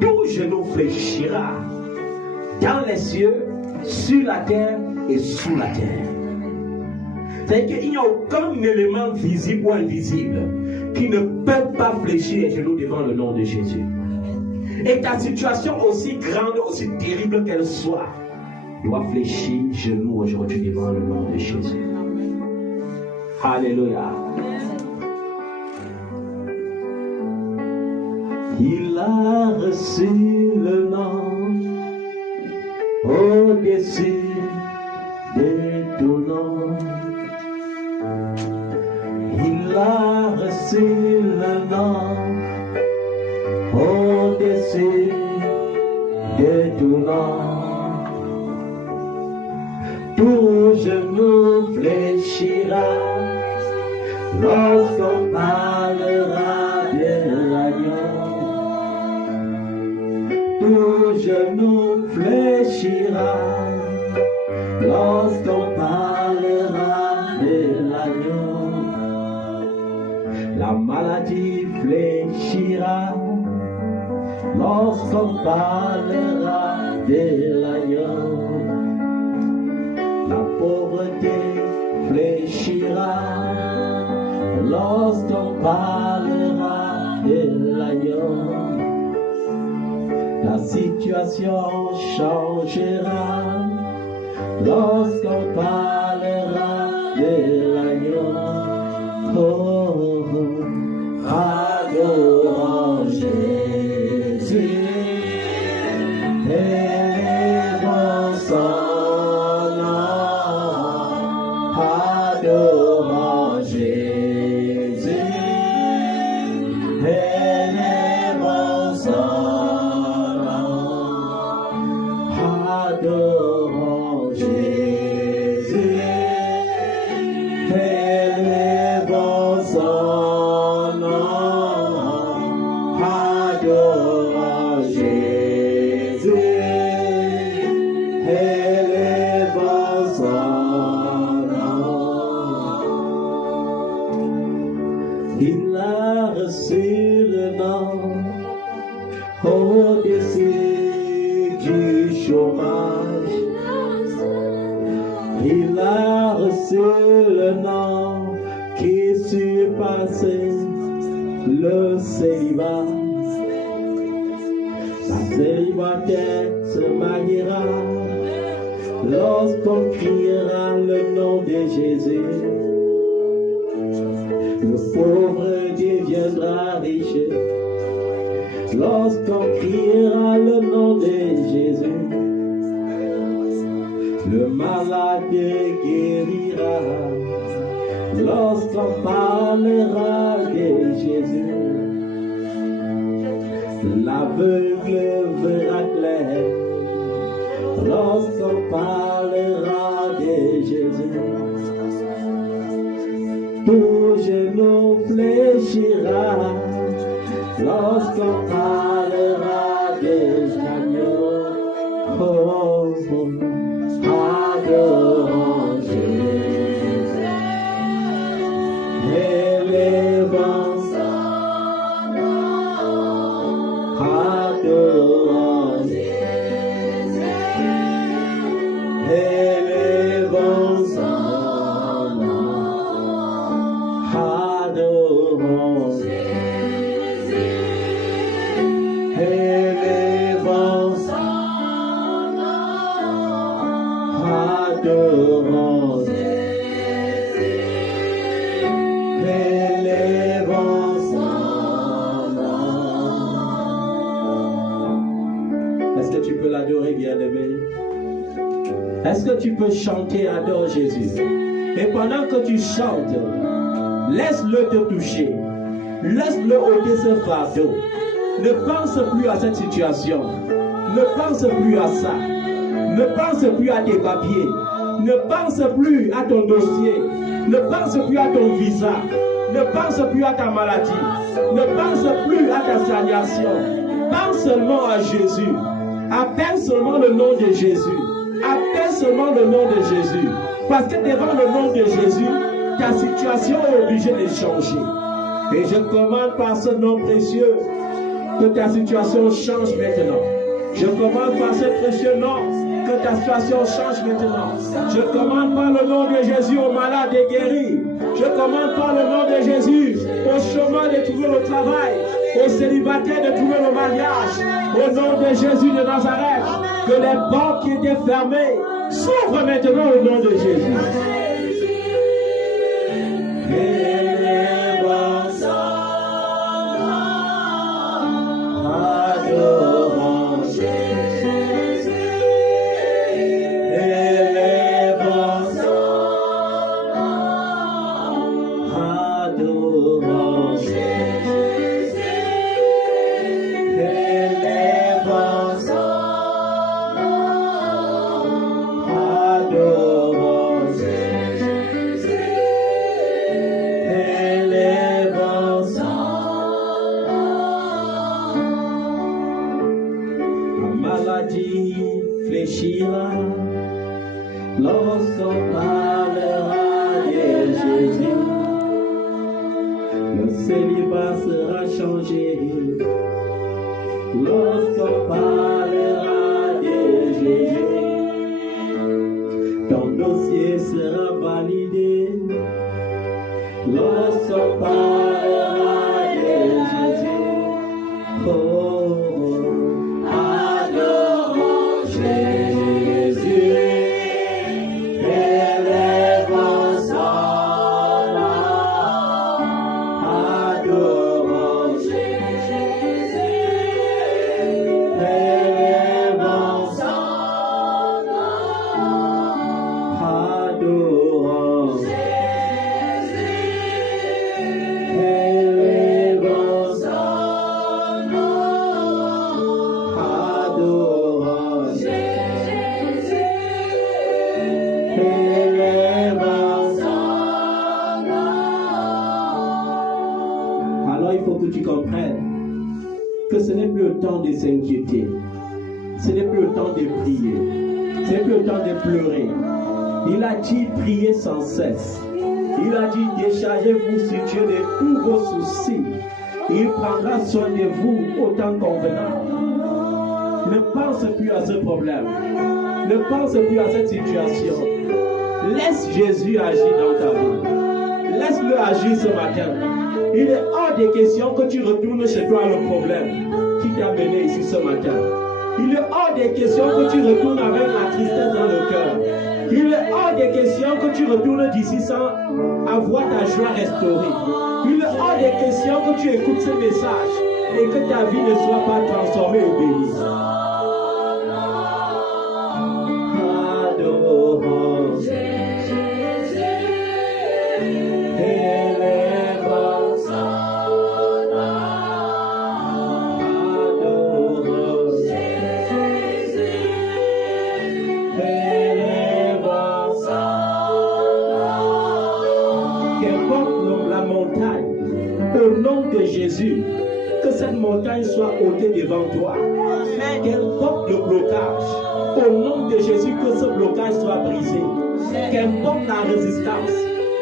tout genou fléchira dans les cieux, sur la terre et sous la terre. C'est-à-dire qu'il n'y a aucun élément visible ou invisible qui ne peut pas fléchir les genoux devant le nom de Jésus. Et ta situation, aussi grande, aussi terrible qu'elle soit, doit fléchir genoux aujourd'hui devant le nom de Jésus. Alléluia. Il a reçu le nom au-dessus de tout nom. Il a reçu le nom au-dessus de tout nom. Tout genou fléchira lorsqu'on parlera de l'agneau. Tout genou fléchira lorsqu'on parlera La maladie fléchira lorsqu'on parlera de l'agneau. La pauvreté fléchira lorsqu'on parlera de l'agneau. La situation changera lorsqu'on parlera de l'agneau. Oh, adorons Jésus, élevons son nom. Adorons Jésus, élevons son nom. Adorons Jésus, élevons son nom. Adorons Jésus, élevons son nom. Il a reçu le nom au-dessus du chômage. Il a reçu le nom qui surpassait le célibat. La célibataire se mariera lorsqu'on criera le nom de Jésus. Le pauvre deviendra riche lorsqu'on criera le nom de Jésus. Le malade guérira lorsqu'on parlera de Jésus. L'aveugle verra clair lorsqu'on parlera de Jésus. Tout genou fléchira lorsqu'on parlera de l'agneau. Oh, adorons Jésus, élevons son nom. Adorons Jésus, élevons son nom. Adorons Jésus, élevons son nom. Adorons Jésus, élevons son nom. Est-ce que tu peux l'adorer, bien-aimé? Est-ce que tu peux chanter, adore Jésus? Et pendant que tu chantes, laisse-le te toucher. Laisse-le ôter ce fardeau. Ne pense plus à cette situation. Ne pense plus à ça. Ne pense plus à tes papiers. Ne pense plus à ton dossier. Ne pense plus à ton visa. Ne pense plus à ta maladie. Ne pense plus à ta stagnation. Pense seulement à Jésus. Appelle seulement le nom de Jésus. Appelle seulement le nom de Jésus. Parce que devant le nom de Jésus, ta situation est obligée de changer. Et je commande par ce nom précieux que ta situation change maintenant. Je commande par ce précieux nom que ta situation change maintenant. Je commande par le nom de Jésus aux malades et guéris. Je commande par le nom de Jésus aux chômeurs de trouver le travail, aux célibataires de trouver le mariage. Au nom de Jésus de Nazareth, que les portes qui étaient fermées s'ouvrent maintenant au nom de Jésus. Élevons son nom, adorons Jésus. Élevons son nom, adorons Jésus. Élevons son nom, adorons Jésus. Élevons son nom. La maladie fléchira lorsqu'on parlera de Jésus. Le célibat sera changé. Lorsqu'on parlera de Jésus, ton dossier sera validé. Lorsqu'on parlera de Jésus, oh, adorons Jésus, élevons son nom, adorons Jésus, élevons son nom, adorons Jésus. Alors il faut que tu comprennes que ce n'est plus le temps de s'inquiéter, ce n'est plus le temps de prier, ce n'est plus le temps de pleurer. Il a dit prier sans cesse. Il a dit déchargez-vous sur Dieu de tous vos soucis. Il prendra soin de vous au temps convenant. Ne pense plus à ce problème. Ne pense plus à cette situation. Laisse Jésus agir dans ta vie. Laisse-le agir ce matin. Il est hors de question que tu retournes chez toi le problème qui t'a mené ici ce matin. Il est hors de question que tu retournes avec la tristesse dans le cœur. Il est hors de question que tu retournes d'ici sans avoir ta joie restaurée. Il est hors de question que tu écoutes ce message et que ta vie ne soit pas transformée et bénie. Adorons Jésus, élevons son nom. Adorons Jésus, élevons son nom. Qu'importe la montagne, au nom de Jésus, que cette montagne soit ôtée devant toi. Qu'importe le blocage, au nom de Jésus, que ce blocage soit brisé. Qu'importe la résistance,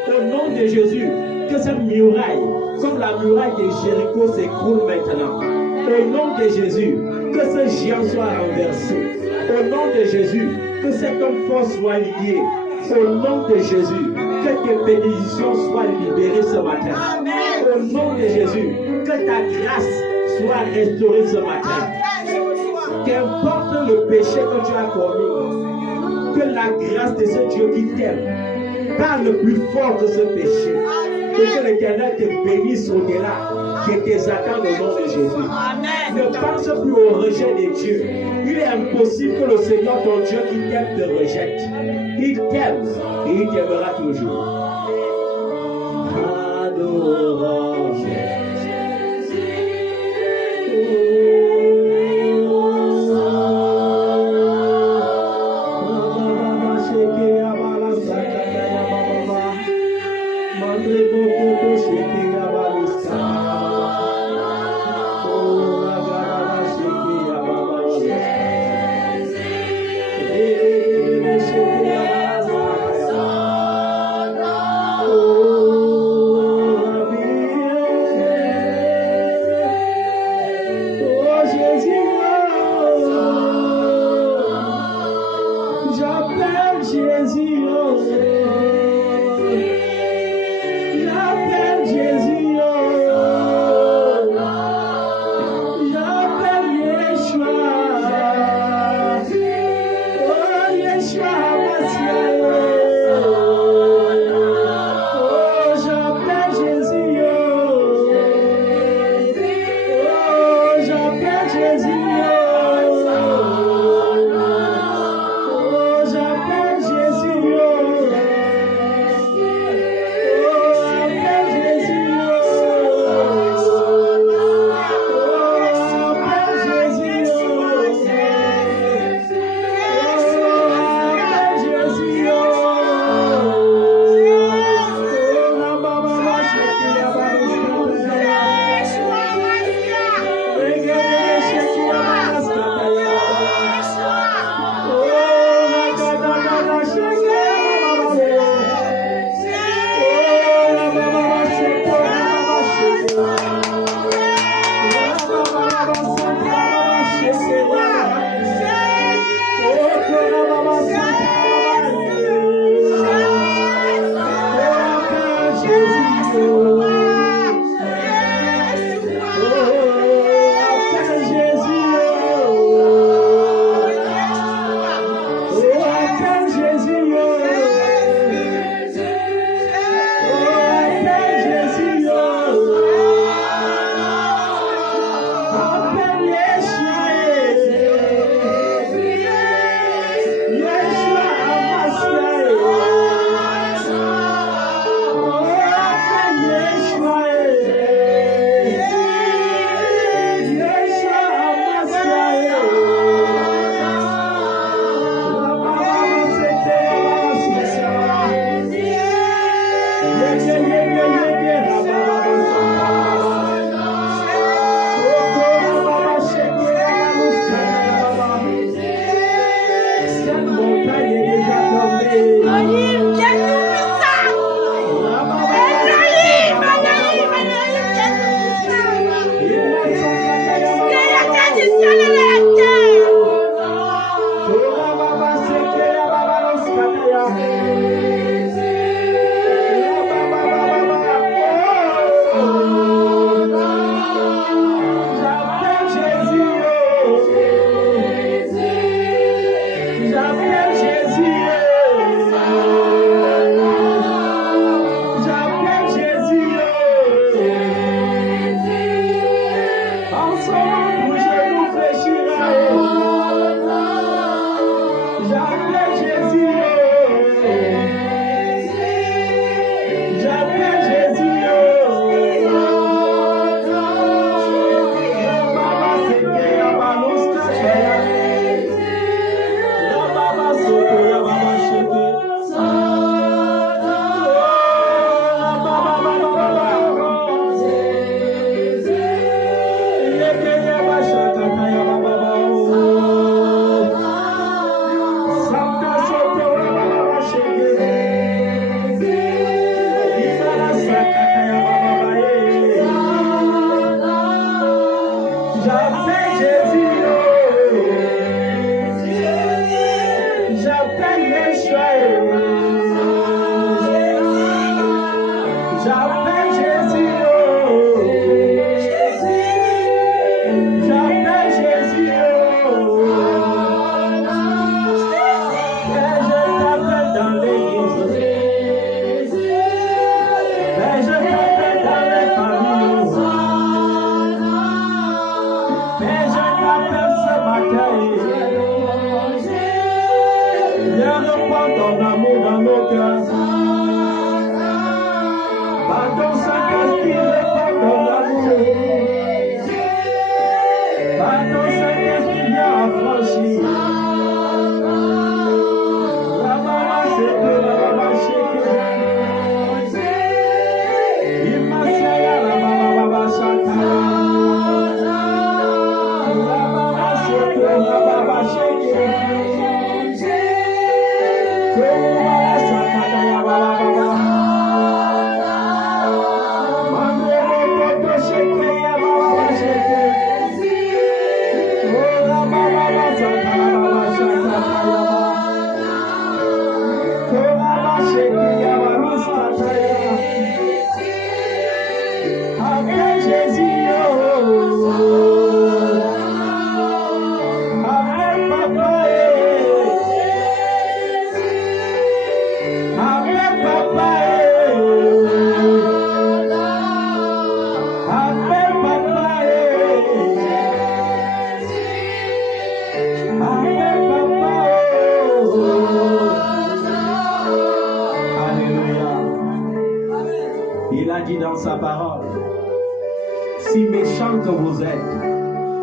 au nom de Jésus, que cette muraille, comme la muraille de Jéricho, s'écroule maintenant. Au nom de Jésus, que ce géant soit renversé. Au nom de Jésus, que cet homme fort soit lié. Au nom de Jésus, que tes bénédictions soient libérées ce matin. Au nom de Jésus, que ta grâce soit restaurée ce matin. Qu'importe le péché que tu as commis, que la grâce de ce Dieu qui t'aime parle plus fort que ce péché. Et que l'Éternel te bénisse au-delà de tes attentes au nom de Jésus. Ne pense plus au rejet de Dieu. Il est impossible que le Seigneur, ton Dieu qui t'aime, te rejette. Il t'aime et il t'aimera toujours. Adorons Jésus. Jésus. Cette montagne est déjà tombée.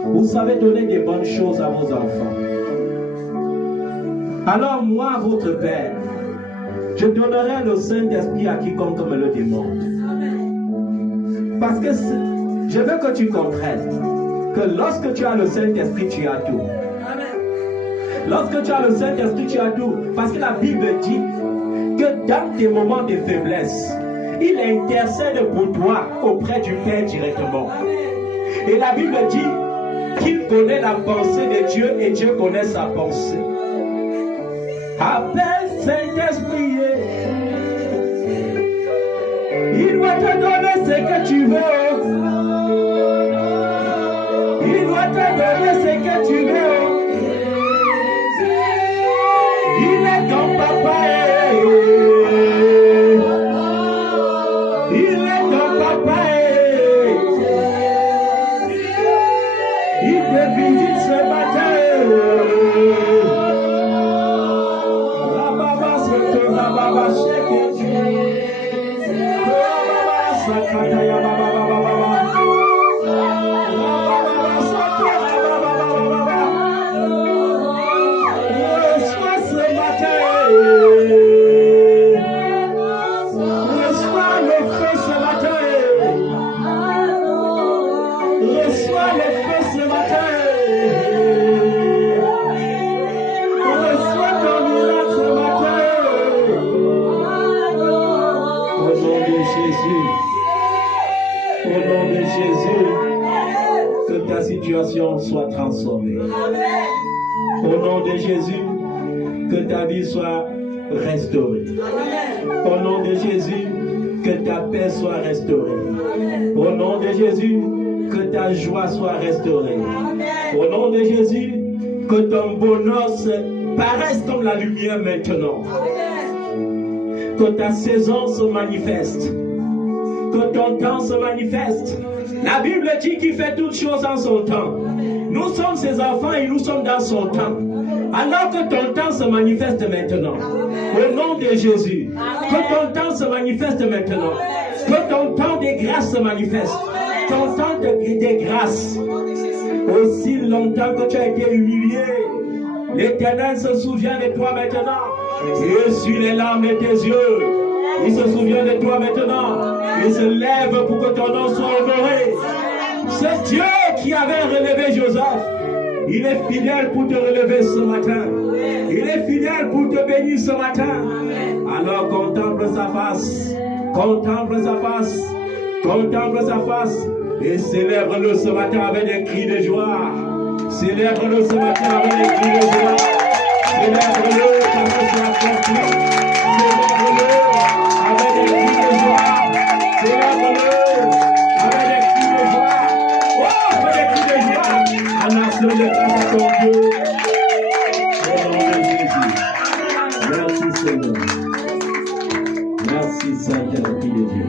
Vous savez donner des bonnes choses à vos enfants. Alors moi, votre Père, je donnerai le Saint-Esprit à quiconque me le demande. Parce que je veux que tu comprennes que lorsque tu as le Saint-Esprit, tu as tout. Lorsque tu as le Saint-Esprit, tu as tout. Parce que la Bible dit que dans tes moments de faiblesse, il intercède pour toi auprès du Père directement. Et la Bible dit qu'il connaît la pensée de Dieu et Dieu connaît sa pensée. Appelle Saint-Esprit. Il va te donner ce que tu veux. Il va te donner ce que tu veux. Il est ton papa. Il est ton papa. Il te visite ce matin. La baba se te la baba chèque. La baba sakata ya baba baba. Jésus, que ta situation soit transformée. Au nom de Jésus, que ta vie soit restaurée. Au nom de Jésus, que ta paix soit restaurée. Au nom de Jésus, que ta joie soit restaurée. Au nom de Jésus, que ton bonheur paraisse comme la lumière maintenant. Que ta saison se manifeste. Que ton temps se manifeste. La Bible dit qu'il fait toutes choses en son temps. Nous sommes ses enfants et nous sommes dans son temps. Alors que ton temps se manifeste maintenant. Au nom de Jésus. Que ton temps se manifeste maintenant. Que ton temps de grâce se manifeste. Ton temps de grâce. Aussi longtemps que tu as été humilié, l'Éternel se souvient de toi maintenant. Il essuie les larmes de tes yeux. Il se souvient de toi maintenant. Il se lève pour que ton nom soit honoré. C'est Dieu qui avait relevé Joseph. Il est fidèle pour te relever ce matin. Il est fidèle pour te bénir ce matin. Alors contemple sa face. Contemple sa face. Contemple sa face. Et célèbre-le ce matin avec des cris de joie. Célèbre-le ce matin avec des cris de joie. Célèbre-le parce que c'est accompli. Célèbre-le avec des cris de joie. Célèbre-le avec des cris de joie. Oh, avec des cris de joie. En action de grâce à ton Dieu. Au nom de Jésus. Merci Seigneur. Merci Saint-Esprit de Dieu.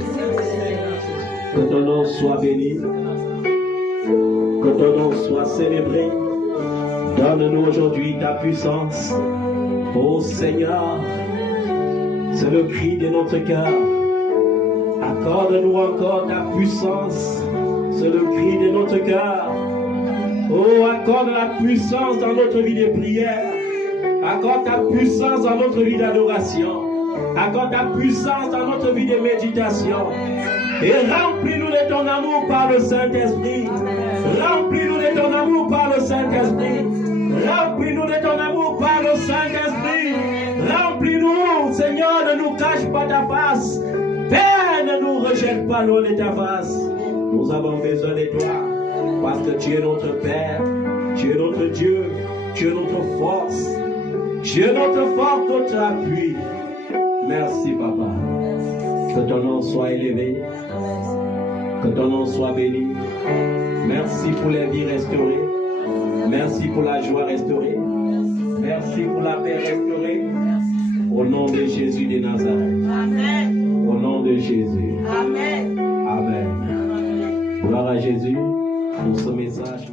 Que ton nom soit béni. Que ton nom soit célébré. Donne-nous aujourd'hui ta puissance. Ô Seigneur, c'est le cri de notre cœur. Accorde-nous encore ta puissance. C'est le cri de notre cœur. Oh, accorde la puissance dans notre vie de prière. Accorde ta puissance dans notre vie d'adoration. Accorde ta puissance dans notre vie de méditation. Et remplis-nous de ton amour par le Saint-Esprit. Remplis-nous de ton amour par le Saint-Esprit. Remplis-nous de ton amour par le Saint-Esprit. Remplis-nous, Seigneur, ne nous cache pas ta face. Père, ne nous rejette pas loin de ta face. Nous avons besoin de toi. Parce que tu es notre Père. Tu es notre Dieu. Tu es notre force. Tu es notre force, notre appui. Merci, Papa. Que ton nom soit élevé. Que ton nom soit béni. Merci pour les vies restaurées. Merci pour la joie restaurée. Merci pour la paix restaurée. Au nom de Jésus de Nazareth. Amen. Au nom de Jésus. Amen. Amen. Gloire à Jésus pour ce message.